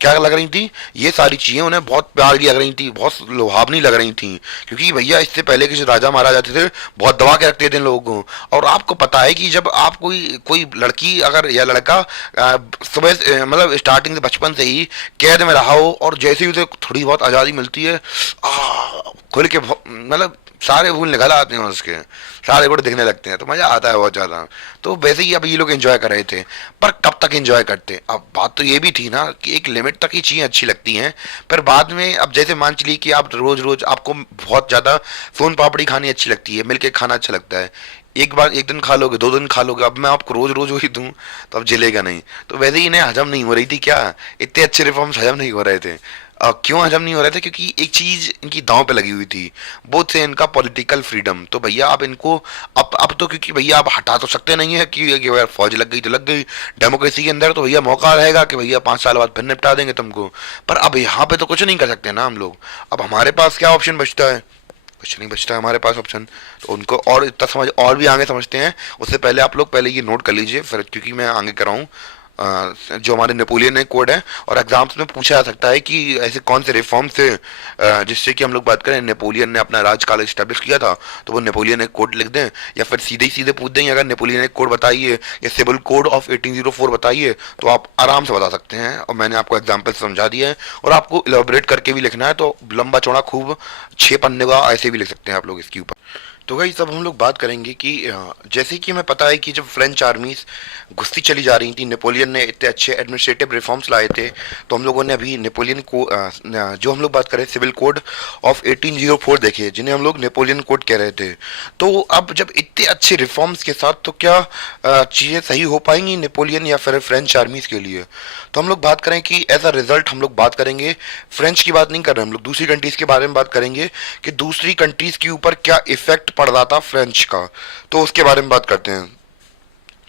क्या लग रही थी, ये सारी चीज़ें उन्हें बहुत प्यारी लग रही थी, बहुत लुभावनी लग रही थी। क्योंकि भैया इससे पहले के जो राजा महाराजा थे बहुत दबा के रखते थे इन लोगों को। और आपको पता है कि जब आप कोई कोई लड़की अगर या लड़का सुबह मतलब स्टार्टिंग से बचपन से ही कैद में रहा हो और जैसे ही उसे थोड़ी बहुत आज़ादी मिलती है, खुल के मतलब सारे भूल निकल आते हैं उसके, सारे गुण दिखने लगते हैं, तो मजा आता है बहुत ज्यादा। तो वैसे ही अब ये लोग एंजॉय कर रहे थे, पर कब तक एंजॉय करते। अब बात तो ये भी थी ना कि एक लिमिट तक ही चीजें अच्छी लगती हैं, पर बाद में अब जैसे मान चलिए कि आप रोज रोज आपको बहुत ज्यादा सोन पापड़ी खानी अच्छी लगती है, मिलके खाना अच्छा लगता है, एक बार एक दिन खा लोगे, 2 दिन खा लोगे, अब मैं आपको रोज रोज वही दूं तो अब जिलेगा नहीं। तो वैसे ही इन्हें हजम नहीं हो रही थी क्या, इतने अच्छे रिफॉर्म्स हजम नहीं हो रहे थे। क्यों हजम नहीं हो रहे थे, क्योंकि एक चीज इनकी दांव पे लगी हुई थी, वो थे इनका पॉलिटिकल फ्रीडम। तो भैया आप इनको अब तो क्योंकि भैया आप हटा तो सकते नहीं है कि यार फौज लग गई तो लग गई, डेमोक्रेसी के अंदर तो भैया मौका रहेगा कि भैया 5 साल बाद फिर निपटा देंगे तुमको। पर अब यहाँ पे तो कुछ नहीं कर सकते ना हम लोग। अब हमारे पास क्या ऑप्शन बचता है, कुछ नहीं बचता है हमारे पास ऑप्शन। तो उनको और इतना समझ और भी आगे समझते हैं। उससे पहले आप लोग पहले ये नोट कर लीजिए, फिर क्योंकि मैं आगे कर रहा हूँ। जो हमारे नेपोलियन कोड है, और एग्जाम्स में पूछा जा सकता है कि ऐसे कौन से रिफॉर्म थे जिससे कि हम लोग बात करें नेपोलियन ने अपना राजकाल स्टैब्लिश किया था, तो वो नेपोलियन कोड लिख दें, या फिर सीधे ही सीधे पूछ दें अगर नेपोलियन कोड बताइए या सिविल कोड ऑफ 1804 बताइए, तो आप आराम से बता सकते हैं। और मैंने आपको एग्जाम्पल समझा दिया है, और आपको इलाबोरेट करके भी लिखना है तो लंबा चौड़ा खूब 6 पन्ने का ऐसे भी लिख सकते हैं आप लोग इसके ऊपर। तो भाई सब हम लोग बात करेंगे कि जैसे कि हमें पता है कि जब फ्रेंच आर्मीज घुसती चली जा रही थी, नेपोलियन ने इतने अच्छे एडमिनिस्ट्रेटिव रिफॉर्म्स लाए थे, तो हम लोगों ने अभी नेपोलियन को जो हम लोग बात करें सिविल कोड ऑफ 1804 देखे, जिन्हें हम लोग नेपोलियन कोड कह रहे थे। तो अब जब इतने अच्छे रिफॉर्म्स के साथ, तो क्या चीज़ें सही हो पाएंगी नेपोलियन या फिर फ्रेंच आर्मीज के लिए। तो हम लोग बात करें कि एज अ रिजल्ट हम लोग बात करेंगे, फ्रेंच की बात नहीं कर रहे हम लोग, दूसरी कंट्रीज के बारे में बात करेंगे कि दूसरी कंट्रीज के ऊपर क्या इफेक्ट पड़ रहा था फ्रेंच का, तो उसके बारे में बात करते हैं।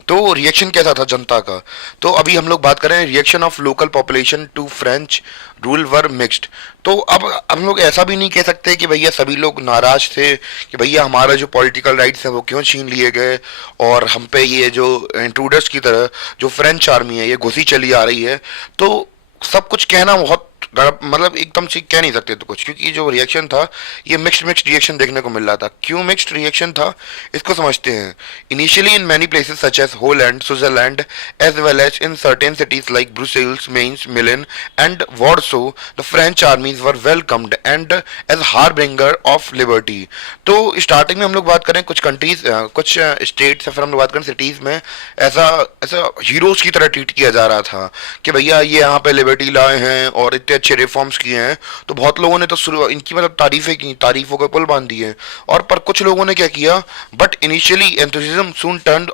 तो रिएक्शन कैसा था जनता का। तो अभी हम लोग बात करें reaction of local population to French rule were mixed. तो अब हम लोग ऐसा भी नहीं कह सकते कि भैया सभी लोग नाराज थे कि भैया हमारा जो पॉलिटिकल राइट्स है वो क्यों छीन लिए गए, और हम पे ये जो इंट्रूडर्स की तरह जो फ्रेंच आर्मी है ये घुसी चली आ रही है। तो सब कुछ कहना बहुत मतलब एकदम से कह नहीं सकते तो कुछ, क्योंकि जो रिएक्शन था ये मिक्स्ड रिएक्शन देखने को मिल रहा था। क्यों मिक्स्ड रिएक्शन था इसको समझते हैं। Initially in many places such as Holland, Switzerland as well as in certain cities like Brussels, Mainz, Milan and Warsaw the French armies were welcomed and as harbinger of liberty. तो starting में हम लोग बात करें कुछ countries, कुछ states या फिर हम लोग बात करें सिटीज में ऐसा ऐसा हीरोज की तरह ट्रीट किया जा रहा था कि भैया ये यहाँ पे लिबर्टी लाए हैं और इतने अच्छे रिफॉर्म्स किए हैं। तो बहुत लोगों ने तो इनकी मतलब तारीफें की, तारीफों के पुल बांध दिए। और पर कुछ लोगों ने क्या किया, but initially enthusiasm soon turned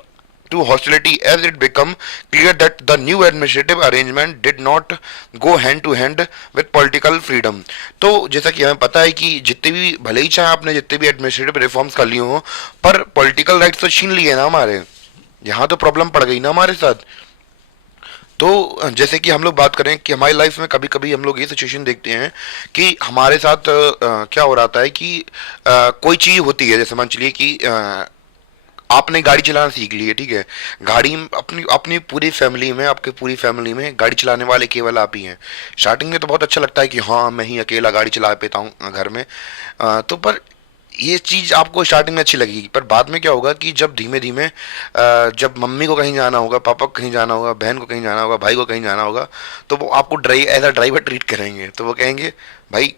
to hostility as it became clear that the new administrative arrangement did not go hand to hand with political freedom। तो जैसा कि हमें पता है कि जितने भी भले ही चाहे आपने जितने भी एडमिनिस्ट्रेटिव रिफॉर्म्स कर लिए हो, पर पॉलिटिकल राइट्स तो छीन लिए ना हमारे, यहाँ तो प्रॉब्लम पड़ गई ना हमारे साथ। तो जैसे कि हम लोग बात करें कि हमारी लाइफ में कभी कभी हम लोग ये सिचुएशन देखते हैं कि हमारे साथ क्या हो रहा है कि कोई चीज़ होती है, जैसे मान चलिए कि आपने गाड़ी चलाना सीख ली है, ठीक है, गाड़ी अपनी अपनी पूरी फैमिली में, आपके पूरी फैमिली में गाड़ी चलाने वाले केवल आप ही हैं। स्टार्टिंग में तो बहुत अच्छा लगता है कि हाँ मैं ही अकेला गाड़ी चला पाता हूँ घर में, तो पर ये चीज़ आपको स्टार्टिंग में अच्छी लगेगी, पर बाद में क्या होगा कि जब धीमे धीमे जब मम्मी को कहीं जाना होगा, पापा को कहीं जाना होगा, बहन को कहीं जाना होगा, भाई को कहीं जाना होगा, तो वो आपको एज अ ड्राइवर ट्रीट करेंगे। तो वो कहेंगे भाई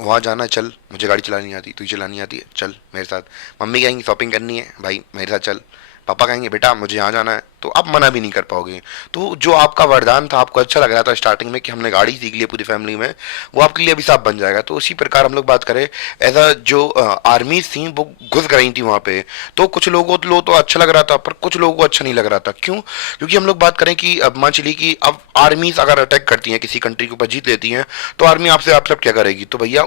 वहाँ जाना है, चल, मुझे गाड़ी चलानी आती, तुझे चलानी आती है, चल मेरे साथ। मम्मी कहेंगी शॉपिंग करनी है, भाई मेरे साथ चल, पापा कहेंगे बेटा मुझे यहाँ जाना है, तो आप मना भी नहीं कर पाओगे। तो जो आपका वरदान था, आपको अच्छा लग रहा था स्टार्टिंग में कि हमने गाड़ी सीख ली है पूरी फैमिली में, वो आपके लिए अभिशाप बन जाएगा। तो उसी प्रकार हम लोग बात करें, ऐसा जो आर्मीज थी वो घुस गई थी वहाँ पे, तो कुछ लोगों तो अच्छा लग रहा था, पर कुछ लोगों को अच्छा नहीं लग रहा था। क्यों? क्योंकि हम लोग बात करें कि अब मान चलिए कि अब आर्मीज अगर अटैक करती हैं किसी कंट्री के ऊपर, जीत लेती हैं, तो आर्मी आपसे आप सब क्या करेगी? तो भैया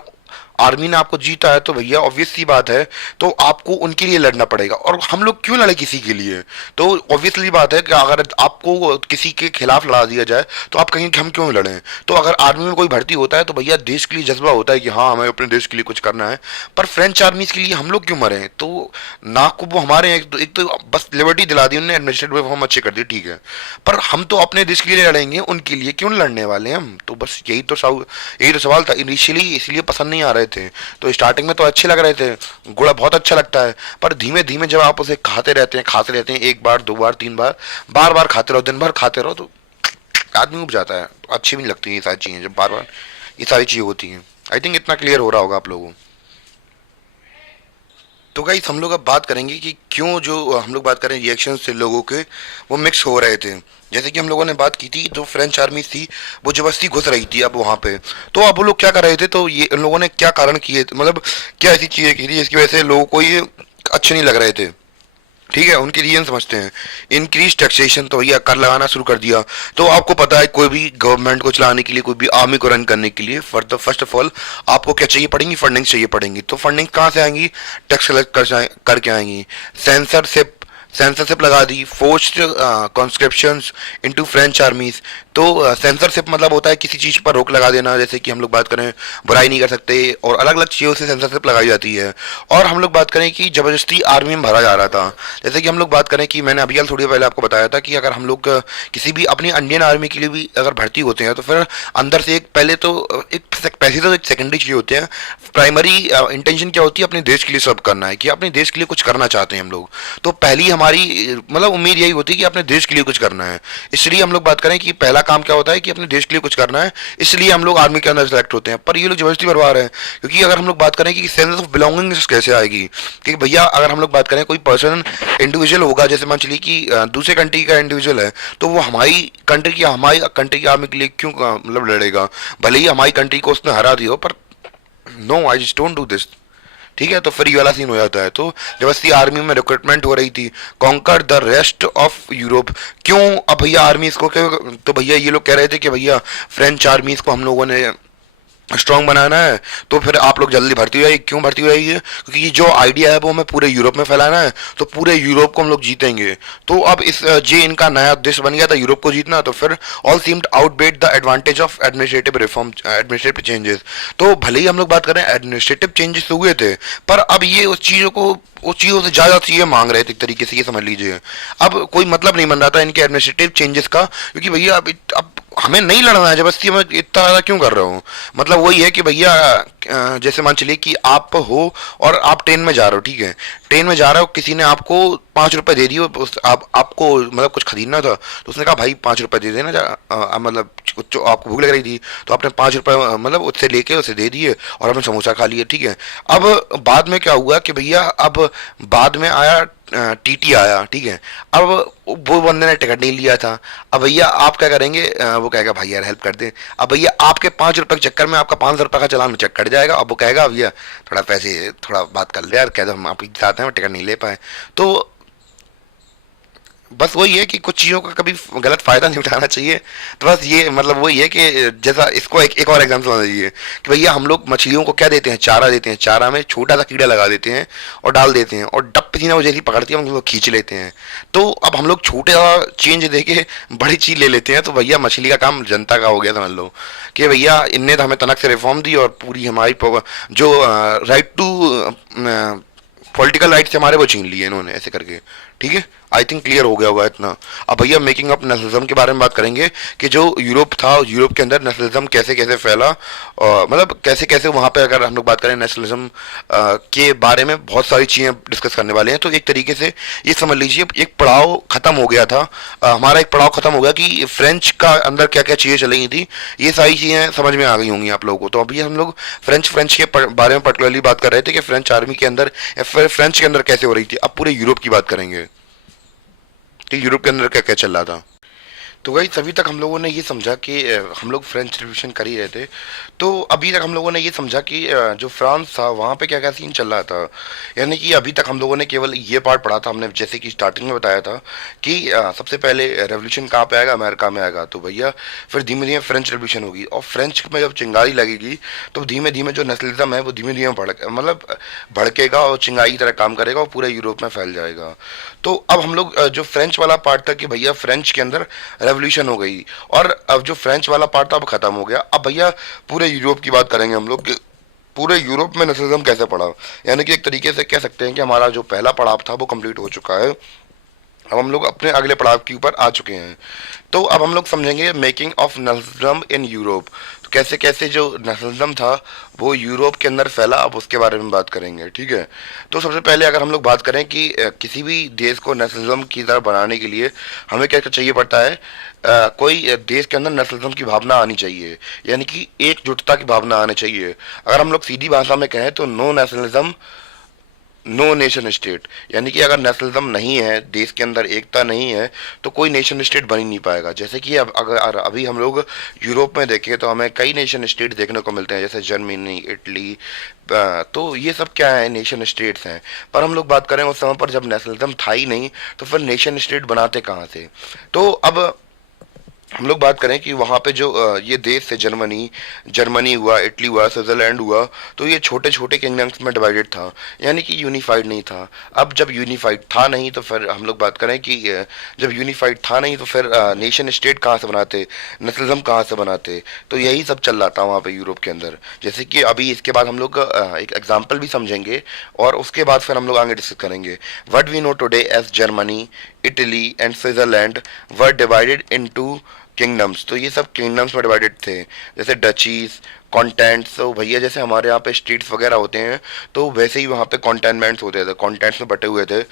आर्मी ने आपको जीता है तो भैया ऑब्वियस सी बात है, तो आपको उनके लिए लड़ना पड़ेगा। और हम लोग क्यों लड़े किसी के लिए? तो ऑब्वियसली बात है कि अगर आपको किसी के खिलाफ लड़ा दिया जाए तो आप कहेंगे कि हम क्यों लड़ें। तो अगर आर्मी में कोई भर्ती होता है तो भैया देश के लिए जज्बा होता है कि हाँ हमें अपने देश के लिए कुछ करना है। पर फ्रेंच आर्मीज के लिए हम लोग क्यों मरे? तो ना को वो हमारे हैं, एक तो बस लिबर्टी दिला दी उन्होंने, एडमिनिस्ट्रेटिव रिफॉर्म अच्छे कर दिए, ठीक है, पर हम तो अपने देश के लिए लड़ेंगे, उनके लिए क्यों लड़ने वाले हैं हम? तो बस यही तो सवाल था इनिशियली, इसलिए पसंद नहीं आ रहे थे। तो स्टार्टिंग में तो अच्छे लग रहे थे, गुड़ा बहुत अच्छा लगता है, पर धीमे धीमे जब आप उसे खाते रहते हैं, एक बार, दो बार, तीन बार, बार बार खाते रहो, दिन भर खाते रहो, तो आदमी उब जाता है। तो अच्छी भी नहीं लगती ये सारी चीज़ें जब बार बार ये सारी चीज़ें होती हैं। आई थिंक इतना क्लियर हो रहा होगा आप लोगों को। तो गाइस हम लोग अब बात करेंगे कि क्यों जो हम लोग बात करें रिएक्शन से लोगों के, वो मिक्स हो रहे थे। जैसे कि हम लोगों ने बात की थी, जो फ्रेंच आर्मी थी वो जबरदस्ती घुस रही थी अब वहाँ पे। तो अब वो लोग क्या कर रहे थे, तो ये इन लोगों ने क्या कारण किए, मतलब क्या ऐसी चीज़ें की थी जिसकी वजह से लोगों को ये अच्छे नहीं लग रहे थे। ठीक है, उनकी रीजन समझते हैं। इंक्रीज टैक्सेशन, तो भैया कर लगाना शुरू कर दिया। तो आपको पता है कोई भी गवर्नमेंट को चलाने के लिए, कोई भी आर्मी को रन करने के लिए फर्स्ट ऑफ ऑल आपको क्या चाहिए पड़ेंगी? फंडिंग चाहिए पड़ेंगी। तो फंडिंग कहाँ से आएंगी? टैक्स कलेक्ट करके आएंगी। सेंसरशिप सेंसरशिप लगा दी, फोर्स्ड कॉन्स्क्रिप्शंस इनटू फ्रेंच आर्मीज। तो सेंसरशिप मतलब होता है किसी चीज पर रोक लगा देना, जैसे कि हम लोग बात करें बुराई नहीं कर सकते, और अलग अलग चीजों से सेंसरशिप लगाई जाती है। और हम लोग बात करें कि जबरदस्ती आर्मी में भरा जा रहा था। जैसे कि हम लोग बात करें कि मैंने अभी थोड़ी देर पहले आपको बताया था कि अगर हम लोग किसी भी अपनी इंडियन आर्मी के लिए भी अगर भर्ती होते हैं, तो फिर अंदर से एक पहले तो पैसे तो एक सेकेंडरी चीज होते हैं। प्राइमरी इंटेंशन क्या होती है? अपने देश के लिए सब करना है, कि अपने देश के लिए कुछ करना चाहते हैं हम लोग। तो पहली हमारी मतलब उम्मीद यही होती है कि अपने देश के लिए कुछ करना है। इसलिए हम लोग बात करें कि पहला काम क्या होता है कि अपने देश के लिए कुछ करना है, इसलिए हम लोग आर्मी के अंदर सेलेक्ट होते हैं। पर ये लोग जबरदस्ती भरवा रहे हैं। क्योंकि अगर हम लोग बात करें कि सेंस ऑफ बिलोंगिंग कैसे आएगी, कि भैया अगर हम लोग बात करें कोई पर्सन इंडिविजुअल होगा, जैसे मान चलिए कि दूसरे कंट्री का इंडिविजुअल है, तो वो हमारी कंट्री की आर्मी के लिए क्यों मतलब लड़ेगा? भले ही हमारी कंट्री को उसने हरा दिया हो, पर no, I just don't do this. ठीक है, तो फिर ये वाला सीन हो जाता है। तो जबरदस्ती आर्मी में रिक्रूटमेंट हो रही थी। Conquer the rest of Europe, क्यों? अब भैया आर्मी इसको क्यों? तो भैया ये लोग कह रहे थे कि भैया फ्रेंच आर्मीज को हम लोगों ने स्ट्रांग बनाना है, तो फिर आप लोग जल्दी भर्ती हो जाइए। क्यों भर्ती हो जाइए? क्योंकि ये जो आइडिया है वो हमें पूरे यूरोप में फैलाना है, तो पूरे यूरोप को हम लोग जीतेंगे। तो अब इस जे इनका नया उद्देश्य बन गया था यूरोप को जीतना। तो फिर all seemed outweigh the advantage of administrative reform, administrative changes. तो भले ही हम लोग बात करें एडमिनिस्ट्रेटिव चेंजेस तो हुए थे, पर अब ये उस चीज़ों से ज़्यादा चीज़ें मांग रहे थे, एक तरीके से ये समझ लीजिए। अब कोई मतलब नहीं बन रहा था इनके एडमिनिस्ट्रेटिव चेंजेस का, क्योंकि भैया अब हमें नहीं लड़ना है, जबरदस्ती मैं इतना ज़्यादा क्यों कर रहा हूँ? मतलब वही है कि भैया जैसे मान चलिए कि आप हो और आप ट्रेन में जा रहे हो, ठीक है, ट्रेन में जा रहे हो, किसी ने आपको 5 रुपए दे दिए, आपको मतलब कुछ खरीदना था, तो उसने कहा भाई 5 रुपए दे देना, मतलब आपको भूख लग रही थी, तो आपने 5 रुपए मतलब उससे लेके उसे दे दिए और आपने समोसा खा लिया, ठीक है। अब बाद में क्या हुआ कि भैया अब बाद में आया टीटी आया, ठीक है। अब वो बंदे ने टिकट नहीं लिया था। अब भैया आप क्या करेंगे? वो कहेगा भाई यार हेल्प कर दे। अब भैया आपके 5 रुपए के चक्कर में आपका 500 रुपए का चालान चेक कट जाएगा। अब वो कहेगा भैया थोड़ा बात कर ले यार, कह दो हम आपके साथ हैं, टिकट नहीं ले पाए। तो बस वही है कि कुछ चीज़ों का कभी गलत फायदा नहीं उठाना चाहिए। तो बस ये मतलब वही है कि जैसा इसको एक और एग्जाम्पल समझ लीजिए कि भैया हम लोग मछलियों को क्या देते हैं? चारा देते हैं। चारा में छोटा सा कीड़ा लगा देते हैं और डाल देते हैं, और डप पसीना वो जैसी पकड़ती है हम लोग खींच लेते हैं। तो अब हम लोग छोटे सा चेंज दे के बड़ी चीज़ ले लेते हैं। तो भैया मछली का काम जनता का हो गया, समझ लो कि भैया इनने तो हमें तनक से रिफॉर्म दी, और पूरी हमारी जो राइट टू पॉलिटिकल राइट से हमारे वो छीन लिए इन्होंने, ऐसे करके। ठीक है, आई थिंक क्लियर हो गया होगा इतना। अब भैया मेकिंग अप नेशनलिज्म के बारे में बात करेंगे कि जो यूरोप था, यूरोप के अंदर नेशनलिज्म कैसे कैसे फैला, और मतलब कैसे कैसे वहाँ पे अगर हम लोग बात करें नेशनलिज्म के बारे में बहुत सारी चीज़ें डिस्कस करने वाले हैं। तो एक तरीके से ये समझ लीजिए एक पड़ाव खत्म हो गया था, हमारा एक पड़ाव खत्म हो गया कि फ्रेंच का अंदर क्या क्या चीज़ें चल रही थी, ये सारी चीज़ें समझ में आ गई होंगी आप लोगों को। तो अभी हम लोग फ्रेंच के बारे में पर्टिकुलरली बात कर रहे थे कि फ्रेंच आर्मी के अंदर या फिर फ्रेंच के अंदर कैसे हो रही थी। अब पूरे यूरोप की बात करेंगे। कि यूरोप के अंदर क्या क्या चल रहा था। तो वही तभी तक हम लोगों ने ये समझा कि हम लोग फ्रेंच रिवॉल्यूशन कर ही रहे थे। तो अभी तक हम लोगों ने ये समझा कि जो फ्रांस था वहाँ पे क्या क्या सीन चल रहा था। यानी कि अभी तक हम लोगों ने केवल ये पार्ट पढ़ा था, हमने जैसे कि स्टार्टिंग में बताया था कि सबसे पहले रेवोल्यूशन कहाँ पे आएगा, अमेरिका में आएगा। तो भैया फिर धीमे धीमे फ्रेंच रेवोल्यूशन होगी, और फ्रेंच में जब चिंगारी लगेगी तो धीमे धीमे जो नेशनलिज्म है वो धीमे धीमे भड़केगा और चिंगारी की तरह काम करेगा और पूरे यूरोप में फैल जाएगा। तो अब हम लोग जो फ्रेंच वाला पार्ट था कि भैया फ्रेंच के अंदर रेवोल्यूशन हो गई, और अब जो फ्रेंच वाला पार्ट था अब खत्म हो गया। अब भैया पूरे यूरोप की बात करेंगे हम लोग कि पूरे यूरोप में नेशनलिज्म कैसे पड़ा। यानी कि एक तरीके से कह सकते हैं कि हमारा जो पहला पड़ाव था वो कंप्लीट हो चुका है। अब हम लोग अपने अगले पड़ाव के ऊपर आ चुके हैं। तो अब हम लोग समझेंगे making of nationalism in Europe. तो कैसे कैसे जो नेशनलिज्म था वो यूरोप के अंदर फैला, अब उसके बारे में बात करेंगे, ठीक है। तो सबसे पहले अगर हम लोग बात करें कि किसी भी देश को नेशनलिज्म की तरह बनाने के लिए हमें क्या क्या चाहिए पड़ता है। कोई देश के अंदर नेशनलिज्म की भावना आनी चाहिए, यानी कि एकजुटता की भावना आनी चाहिए। अगर हम लोग सीधी भाषा में कहें तो no nationalism no nation state. यानी कि अगर नेशनलिज्म नहीं है, देश के अंदर एकता नहीं है, तो कोई नेशन स्टेट बन ही नहीं पाएगा। जैसे कि अब अगर अभी हम लोग यूरोप में देखें तो हमें कई नेशन स्टेट देखने को मिलते हैं, जैसे जर्मनी, इटली। तो ये सब क्या है, नेशन स्टेट्स हैं। पर हम लोग बात करें उस समय पर जब नेशनलिज्म था ही नहीं, तो फिर नेशन स्टेट बनाते कहाँ से। तो अब हम लोग बात करें कि वहाँ पे जो ये देश है, जर्मनी जर्मनी हुआ, इटली हुआ, स्विट्जरलैंड हुआ, तो ये छोटे छोटे किंगडम्स में डिवाइडेड था, यानी कि यूनिफाइड नहीं था। अब जब यूनिफाइड था नहीं तो फिर हम लोग बात करें कि जब यूनिफाइड था नहीं तो फिर नेशन स्टेट कहाँ से बनाते, नेशनलिज्म कहाँ से बनाते। तो यही सब चल रहा था वहाँ पे यूरोप के अंदर। जैसे कि अभी इसके बाद हम लोग एक एग्जाम्पल भी समझेंगे, और उसके बाद फिर हम लोग आगे डिस्कस करेंगे। What we know today as Germany, Italy and Switzerland were divided into kingdoms. तो ये सब किंगडम्स में डिवाइडेड थे, जैसे डचीज, कॉन्टेंट्स। तो भैया जैसे हमारे यहाँ पे स्टेट्स वगैरह होते हैं, तो वैसे ही वहाँ पे कॉन्टेनमेंट्स होते थे, कॉन्टेंट्स में बटे हुए थे।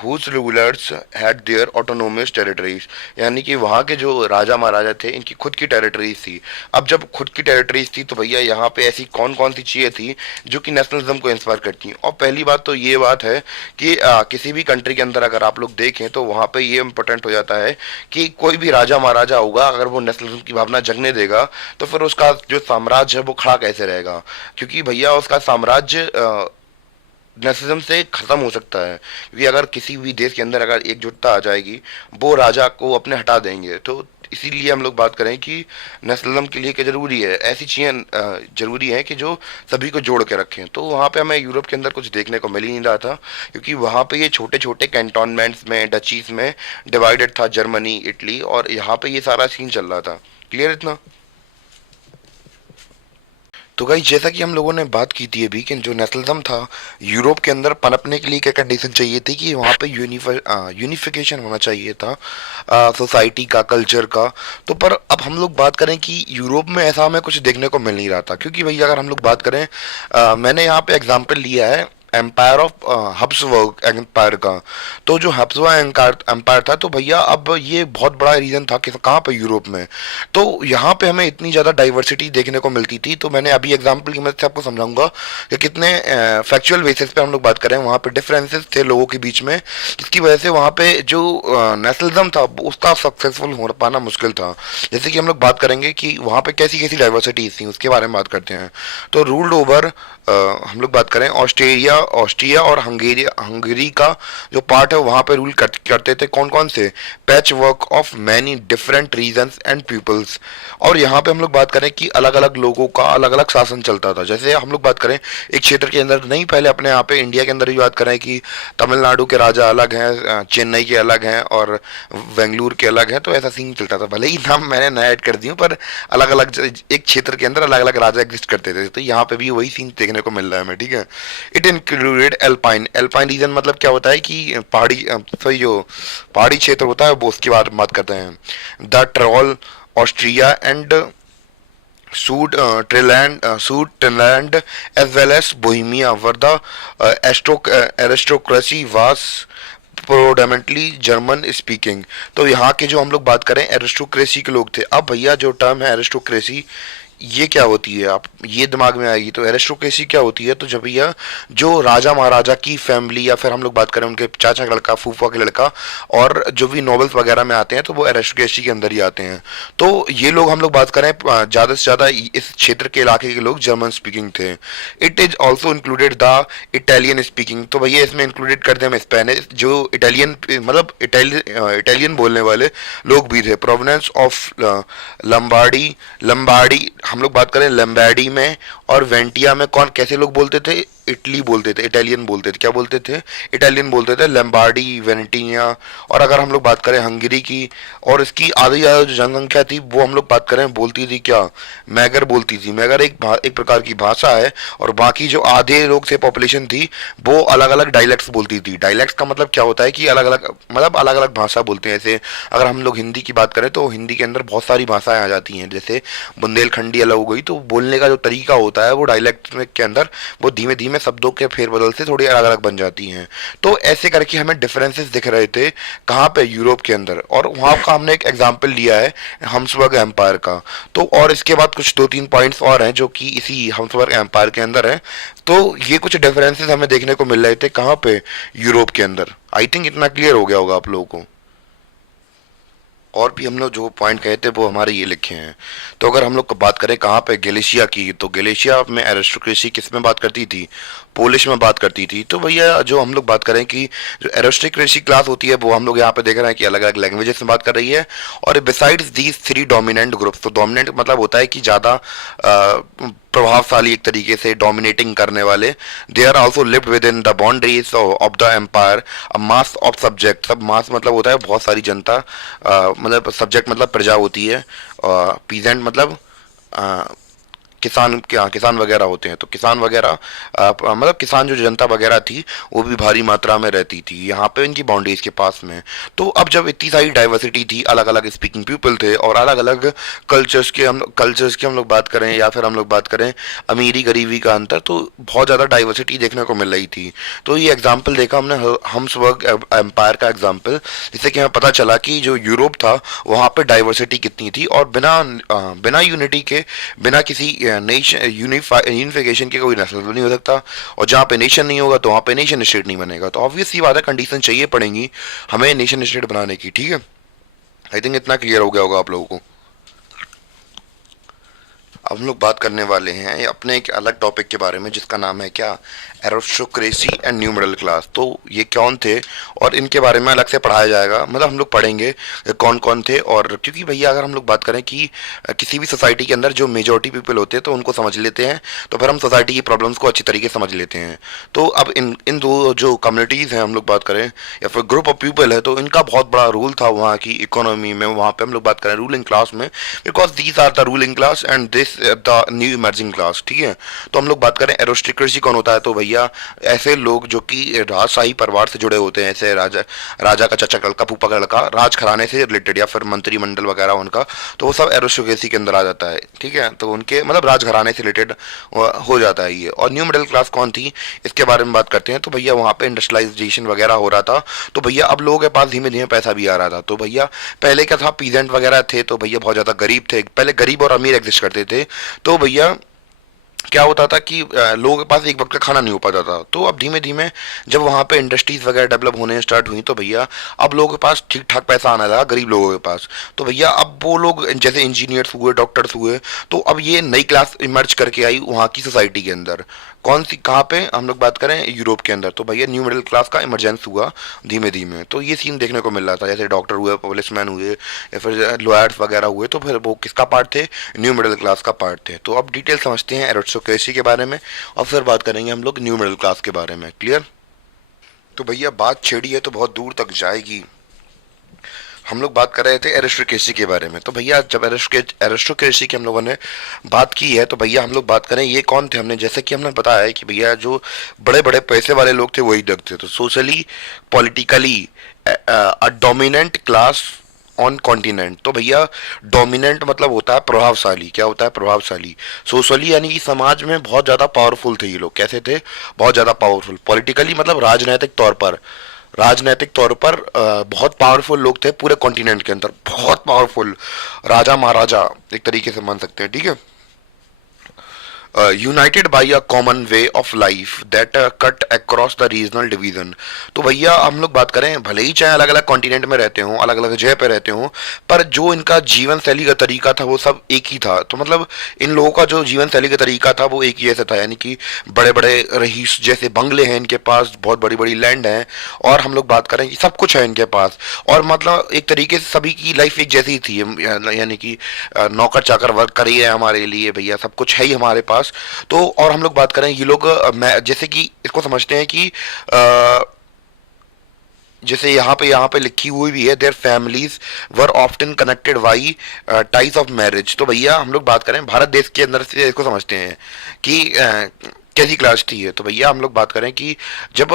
Whose rulers had their autonomous territories. यानी कि वहाँ के जो राजा महाराजा थे इनकी खुद की टेरिटरीज थी। अब जब खुद की टेरिटरीज थी तो भैया यहाँ पे ऐसी कौन कौन सी चीज़ें थी जो कि नेशनलिज्म को इंस्पायर करती हैं। और पहली बात तो ये बात है कि किसी भी कंट्री के अंदर अगर आप लोग देखें तो वहाँ पे ये इंपॉर्टेंट हो जाता है कि कोई भी राजा महाराजा होगा, अगर वो नेशनलिज्म की भावना जगने देगा तो फिर उसका जो साम्राज्य है वो खड़ा कैसे रहेगा। क्योंकि भैया उसका साम्राज्य नेशनलिज्म से खत्म हो सकता है, क्योंकि अगर किसी भी देश के अंदर अगर एकजुटता आ जाएगी, वो राजा को अपने हटा देंगे। तो इसीलिए हम लोग बात करें कि नेशनलिज्म के लिए क्या जरूरी है, ऐसी चीज़ें जरूरी है कि जो सभी को जोड़ के रखें। तो वहाँ पे हमें यूरोप के अंदर कुछ देखने को मिल ही नहीं रहा था, क्योंकि वहाँ पे ये छोटे छोटे कैंटोनमेंट्स में, डचीज में डिवाइडेड था, जर्मनी, इटली, और यहाँ पे ये सारा सीन चल रहा था। क्लियर इतना। तो गाइस जैसा कि हम लोगों ने बात की थी अभी कि जो नेशनलिज्म था यूरोप के अंदर पनपने के लिए क्या कंडीशन चाहिए थी कि वहाँ पे यूनिफिकेशन होना चाहिए था सोसाइटी का, कल्चर का। तो पर अब हम लोग बात करें कि यूरोप में ऐसा हमें कुछ देखने को मिल नहीं रहा था, क्योंकि भैया अगर हम लोग बात करें, मैंने यहाँ पे एग्जांपल लिया है एम्पायर ऑफ हब्सबर्ग एम्पायर का। तो जो हब्सबर्ग एम्पायर था, तो भैया अब ये बहुत बड़ा रीजन था कि कहाँ पे, यूरोप में। तो यहाँ पे हमें इतनी ज़्यादा डाइवर्सिटी देखने को मिलती थी। तो मैंने अभी एग्जांपल की मदद से आपको समझाऊंगा कि कितने फैक्चुअल बेसिस पे हम लोग बात करें, वहाँ पे डिफरेंसेस थे लोगों के बीच में, जिसकी वजह से वहाँ पे जो नेशनलिज्म था उसका सक्सेसफुल हो पाना मुश्किल था। जैसे कि हम लोग बात करेंगे कि वहाँ पे कैसी कैसी डाइवर्सिटीज थी, उसके बारे में बात करते हैं। तो रूल्ड ओवर हम लोग बात करें ऑस्ट्रिया और हंगेरी का जो पार्ट है वहाँ पे रूल करते थे कौन कौन से, patchwork of many different regions and peoples. और यहाँ पे हम लोग बात करें कि अलग अलग लोगों का अलग अलग शासन चलता था। जैसे हम लोग बात करें एक क्षेत्र के अंदर नहीं, पहले अपने यहाँ पे इंडिया के अंदर भी बात करें कि तमिलनाडु के राजा अलग हैं, चेन्नई के अलग हैं, और बेंगलुरु के अलग हैं। तो ऐसा सीन चलता था, भले ही नाम मैंने नया ऐड कर दिया, पर अलग अलग एक क्षेत्र के अंदर अलग अलग राजा एग्जिस्ट करते थे। तो यहाँ पे भी वही सीन देखने को मिल रहा है हमें, ठीक है। It included Alpine. Alpine region मतलब क्या होता है कि पहाड़ी, सॉरी जो पहाड़ी क्षेत्र होता है वो, उसकी बात करते हैं। The Tyrol, Austria and Sudetenland as well as Bohemia were the aristocracy was predominantly German speaking. तो यहाँ के जो हम लोग बात करें एरिस्टोक्रेसी के लोग थे। अब भैया जो टर्म है एरिस्टोक्रेसी, ये क्या होती है, आप ये दिमाग में आएगी। तो एरिस्टोक्रेसी क्या होती है, तो जब भैया जो राजा महाराजा की फैमिली, या फिर हम लोग बात करें उनके चाचा का लड़का, फूफा के लड़का, और जो भी नॉवेल्स वगैरह में आते हैं, तो वो एरिस्टोक्रेसी के अंदर ही आते हैं। तो ये लोग हम लोग बात करें ज़्यादा से ज़्यादा इस क्षेत्र के इलाके के लोग जर्मन स्पीकिंग थे। It is also included the Italian speaking, तो भैया इसमें इंक्लूडेड कर दिया हम स्पेनिश, जो इटालियन मतलब इटालियन बोलने वाले लोग भी थे। प्रोवेनेंस ऑफ लंबार्डी, लंबार्डी हम लोग बात करें लंबार्डी में और वेंटिया में कौन कैसे लोग बोलते थे, इटली बोलते थे, इटालियन बोलते थे, क्या बोलते थे, इटालियन बोलते थे, लंबार्डी, वेनेटिया। और अगर हम लोग बात करें हंगरी की, और इसकी आधी ज़्यादा जो जनसंख्या थी वो हम लोग बात करें बोलती थी क्या, मैगर बोलती थी। मैगर एक प्रकार की भाषा है, और बाकी जो आधे लोग से पॉपुलेशन थी वो अलग अलग डायलेक्ट्स बोलती थी। डायलेक्ट्स का मतलब क्या होता है कि अलग अलग मतलब अलग अलग भाषा बोलते हैं। जैसे अगर हम लोग हिंदी की बात करें तो हिंदी के अंदर बहुत सारी भाषाएं आ जाती हैं, जैसे बुंदेलखंडी अलग हो गई, तो बोलने का जो तरीका होता है वो डायलेक्ट में के अंदर वो धीमे धीमे शब्दों के फेरबदल से थोड़ी अलग अलग बन जाती हैं। तो ऐसे करके हमें डिफरेंसेस दिख रहे थे कहाँ पे, यूरोप के अंदर। और वहाँ का हमने एक एग्जाम्पल लिया है हम्सबर्ग एम्पायर का। तो और इसके बाद कुछ दो तीन पॉइंट्स और हैं जो कि इसी हम्सबर्ग एम्पायर के अंदर है। तो ये कुछ डिफरेंसेस हमें देखने को मिल रहे थे कहाँ पे, यूरोप के अंदर। आई थिंक इतना क्लियर हो गया होगा आप लोगों को। और भी हम लोग जो पॉइंट कहे थे वो हमारे ये लिखे हैं। तो अगर हम लोग बात करें कहाँ पे, गलेशिया की, तो गलेशिया में एरिस्टोक्रेसी किस में बात करती थी, पोलिश में बात करती थी। तो भैया जो हम लोग बात करें कि जो एरिस्टोक्रेसी क्लास होती है वो हम लोग यहाँ पे देख रहे हैं कि अलग अलग लैंग्वेजेस में बात कर रही है। और besides these three dominant groups, तो डोमिनेंट मतलब होता है कि ज़्यादा प्रभावशाली, एक तरीके से डोमिनेटिंग करने वाले। They are also lived within the boundaries of the empire a mass of subject. सब मास मतलब होता है बहुत सारी जनता, मतलब सब्जेक्ट मतलब प्रजा होती है, पीजेंट मतलब किसान, क्या किसान वगैरह होते हैं। तो किसान वगैरह मतलब किसान जो जनता वगैरह थी वो भी भारी मात्रा में रहती थी यहाँ पे इनकी बाउंड्रीज के पास में। तो अब जब इतनी सारी डाइवर्सिटी थी, अलग अलग स्पीकिंग पीपल थे और अलग अलग कल्चर्स की हम लोग बात करें, या फिर हम लोग बात करें अमीरी गरीबी का अंतर, तो बहुत ज़्यादा डाइवर्सिटी देखने को मिल रही थी। तो ये एग्जाम्पल देखा हमने हम्सबर्ग एम्पायर का एग्जाम्पल, जिससे कि हमें पता चला कि जो यूरोप था वहाँ पे डाइवर्सिटी कितनी थी, और बिना यूनिटी के, बिना किसी नेशन यूनिफिकेशन के कोई नेशनल नहीं हो सकता। और जहाँ पे नेशन नहीं होगा तो वहाँ पे नेशन स्टेट नहीं बनेगा। तो ऑब्वियस सी बात है, कंडीशन चाहिए पड़ेंगी हमें नेशन स्टेट बनाने की। ठीक है, आई थिंक इतना क्लियर हो गया होगा आप लोगों को। अब हम लोग बात करने वाले हैं अपने एक अलग टॉपिक के बारे में, जिसका नाम है क्या, aristocracy and new middle class. तो ये कौन थे और इनके बारे में अलग से पढ़ाया जाएगा, मतलब हम लोग पढ़ेंगे कौन कौन थे। और क्योंकि भैया अगर हम लोग बात करें कि किसी भी सोसाइटी के अंदर जो मेजोरिटी पीपल होते हैं तो उनको समझ लेते हैं, तो फिर हम सोसाइटी की प्रॉब्लम्स को अच्छी तरीके से समझ लेते हैं। तो अब इन इन दो जो कम्युनिटीज़ हैं हम लोग बात करें, या फिर ग्रुप ऑफ पीपल है, तो इनका बहुत बड़ा रोल था वहाँ की इकोनॉमी में। वहाँ पे हम लोग बात करें रूलिंग क्लास में, because these are the ruling class and this the new emerging class. ठीक है, तो हम लोग बात करें एरिस्टोक्रेसी कौन होता है, तो भैया ऐसे लोग जो कि राजशाही परिवार से जुड़े होते हैं, ऐसे राजा राजा का चाचा का लड़का, फूफा का लड़का, राज घराने से रिलेटेड, या फिर मंत्रिमंडल वगैरह उनका, तो वो सब एरिस्टोक्रेसी के अंदर आ जाता है। ठीक है, तो उनके मतलब राज घराने से रिलेटेड हो जाता है ये। और न्यू मिडिल क्लास कौन थी, इसके बारे में बात करते हैं। तो भैया वहाँ पे इंडस्ट्रियलाइजेशन वगैरह हो रहा था, तो भैया अब लोगों के पास धीमे धीमे पैसा भी आ रहा था। तो भैया पहले क्या था, पीजेंट वगैरह थे, तो भैया बहुत ज़्यादा गरीब थे। पहले गरीब और अमीर एग्जिस्ट करते थे। तो भैया क्या होता था कि लोगों के पास एक वक्त का खाना नहीं हो पाता था। तो अब धीमे धीमे जब वहाँ पे इंडस्ट्रीज वगैरह डेवलप होने स्टार्ट हुई, तो भैया अब लोगों के पास ठीक ठाक पैसा आने लगा, गरीब लोगों के पास। तो भैया अब वो लोग जैसे इंजीनियर्स हुए, डॉक्टर्स हुए, तो अब ये नई क्लास इमर्ज करके आई वहाँ की सोसाइटी के अंदर। कौन सी, कहाँ पे हम लोग बात करें, यूरोप के अंदर। तो भैया न्यू मिडिल क्लास का इमरजेंस हुआ धीमे धीमे। तो ये सीन देखने को मिल रहा था, जैसे डॉक्टर हुए, पुलिसमैन हुए, या फिर लॉयर्स वगैरह हुए, तो फिर वो किसका पार्ट थे, न्यू मिडिल क्लास का पार्ट थे। तो अब डिटेल समझते हैं एरिस्टोक्रेसी के बारे में, और फिर बात करेंगे हम लोग न्यू मिडिल क्लास के बारे में। क्लियर। तो भैया बात छेड़ी है तो बहुत दूर तक जाएगी। हम लोग बात कर रहे थे एरिस्टोक्रेसी के बारे में। तो भैया जब एरिस्टोक्रेसी की हम लोगों ने बात की है, तो भैया हम लोग बात करें ये कौन थे। हमने जैसे कि हमने बताया है कि भैया जो बड़े बड़े पैसे वाले लोग थे वही लोग थे। तो socially politically a dominant class on continent. तो भैया डोमिनेंट मतलब होता है प्रभावशाली। क्या होता है, प्रभावशाली। सोशली यानी कि समाज में बहुत ज़्यादा पावरफुल थे ये लोग। कैसे थे, बहुत ज़्यादा पावरफुल। पॉलिटिकली मतलब राजनैतिक तौर पर, राजनैतिक तौर पर बहुत पावरफुल लोग थे पूरे कॉन्टिनेंट के अंदर, बहुत पावरफुल राजा महाराजा एक तरीके से मान सकते हैं। ठीक है, United by a common way of life that cut across the regional division. तो भैया हम लोग बात करें, भले ही चाहे अलग अलग कॉन्टिनेंट में रहते हों, अलग अलग जगह पे रहते हों, पर जो इनका जीवन शैली का तरीका था वो सब एक ही था। तो मतलब इन लोगों का जो जीवन शैली का तरीका था वो एक ही जैसा था, यानी कि बड़े बड़े रईस जैसे बंगले हैं इनके पास, बहुत बड़ी बड़ी लैंड है, और हम लोग बात करें कि सब कुछ है इनके पास। और मतलब एक तरीके से सभी की लाइफ एक जैसी ही थी, यानी कि नौकर चाकर वर्क कर ही है हमारे लिए भैया, सब कुछ है ही हमारे पास। तो और हम लोग बात करें, ये लोग जैसे कि इसको समझते हैं कि जैसे यहाँ पे लिखी हुई भी है, their families were often connected by ties of marriage. तो भैया हम लोग बात करें भारत देश के अंदर से इसको समझते हैं कि कैसी क्लास थी है। तो भैया हम लोग बात करें कि जब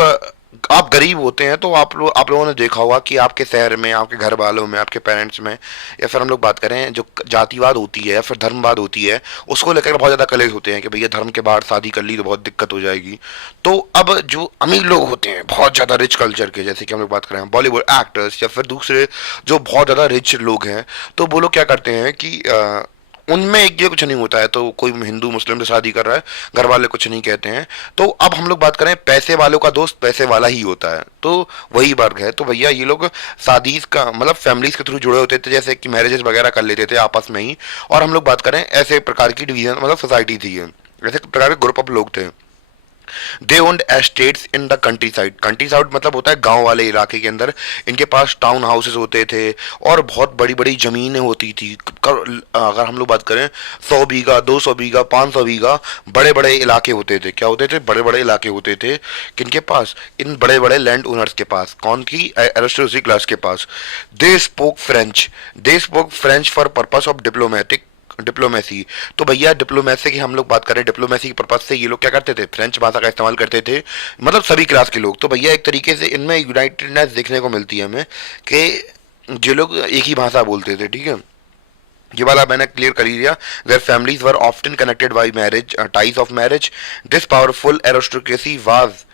आप गरीब होते हैं तो आप लोगों ने देखा होगा कि आपके शहर में, आपके घर वालों में, आपके पेरेंट्स में, या फिर हम लोग बात करें जो जातिवाद होती है या फिर धर्मवाद होती है, उसको लेकर बहुत ज़्यादा कलेश होते हैं कि भैया धर्म के बाहर शादी कर ली तो बहुत दिक्कत हो जाएगी। तो अब जो अमीर लोग होते हैं बहुत ज़्यादा रिच कल्चर के, जैसे कि हम लोग बात करें बॉलीवुड एक्टर्स या फिर दूसरे जो बहुत ज़्यादा रिच लोग हैं, तो वो लोग क्या करते हैं कि उनमें एक ये कुछ नहीं होता है, तो कोई हिंदू मुस्लिम से शादी कर रहा है, घर वाले कुछ नहीं कहते हैं। तो अब हम लोग बात करें, पैसे वालों का दोस्त पैसे वाला ही होता है, तो वही वर्ग है। तो भैया ये लोग शादी का मतलब फैमिलीज के थ्रू जुड़े होते थे, जैसे कि मैरिजेस वगैरह कर लेते थे आपस में ही। और हम लोग बात करें ऐसे प्रकार की डिवीजन मतलब सोसाइटी थी ये, ऐसे प्रकार के ग्रुप ऑफ लोग थे। They owned estates in the countryside. Countryside मतलब होता है गांव वाले इलाके के अंदर। इनके पास टाउन हाउसेस होते थे और बहुत बड़ी बड़ी ज़मीनें होती थी। अगर हम लोग बात करें 100 बीघा, 200 बीघा, 500 बीघा, बड़े बड़े इलाके होते थे। क्या होते थे? बड़े बड़े इलाके होते थे किनके पास? इन बड़े बड़े लैंड ओनर्स के पास। कौन की? एरिस्टोक्रेसी क्लास के पास। They spoke French. They spoke French for purpose of diplomacy. तो भैया डिप्लोमेसी की हम लोग बात करें, डिप्लोमेसी के पर्पज से ये लोग क्या करते थे? फ्रेंच भाषा का इस्तेमाल करते थे, मतलब सभी क्लास के लोग। तो भैया एक तरीके से इनमें यूनाइटेडनेस देखने को मिलती है हमें कि जो लोग एक ही भाषा बोलते थे, ठीक है। ये वाला मैंने क्लियर कर ही दिया। Their families were often connected by marriage, ties of marriage. This powerful aristocracy was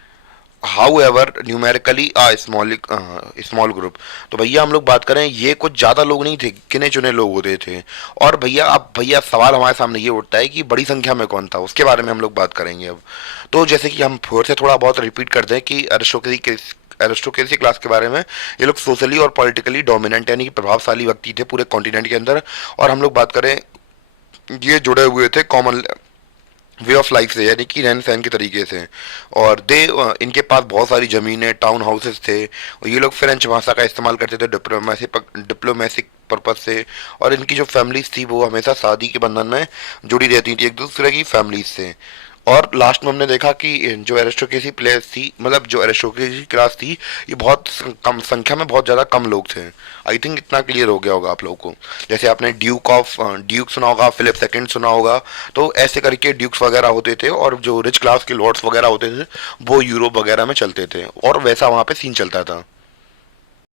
however numerically small group. तो भैया हम लोग बात करें, ये कुछ ज़्यादा लोग नहीं थे, गिने चुने लोग होते थे। और भैया अब भैया सवाल हमारे सामने ये उठता है कि बड़ी संख्या में कौन था, उसके बारे में हम लोग बात करेंगे अब। तो जैसे कि हम फिर से थोड़ा बहुत रिपीट करते हैं कि एरिस्टोक्रेसी क्लास के बारे में, ये लोग सोशली और पॉलिटिकली डोमिनेंट यानी कि प्रभावशाली व्यक्ति थे पूरे कॉन्टिनेंट के अंदर। और हम लोग बात करें, ये जुड़े हुए थे कॉमन वे ऑफ लाइफ से, यानी कि रहन सहन के तरीके से। और इनके पास बहुत सारी ज़मीनें, टाउन हाउसेस थे, और ये लोग फ्रेंच भाषा का इस्तेमाल करते थे डिप्लोमेसिक पर्पज से। और इनकी जो फैमिलीज थी वो हमेशा शादी के बंधन में जुड़ी रहती थी एक दूसरे की फैमिलीज से। और लास्ट में हमने देखा कि जो एरिस्टोक्रेसी प्लेस थी, मतलब जो एरिस्टोक्रेसी क्लास थी, ये बहुत कम संख्या में बहुत ज़्यादा कम लोग थे। आई थिंक इतना क्लियर हो गया होगा आप लोगों को। जैसे आपने ड्यूक सुना होगा, फिलिप सेकंड सुना होगा, तो ऐसे करके ड्यूक्स वगैरह होते थे। और जो रिच क्लास के लॉर्ड्स वगैरह होते थे वो यूरोप वगैरह में चलते थे, और वैसा वहाँ पे सीन चलता था।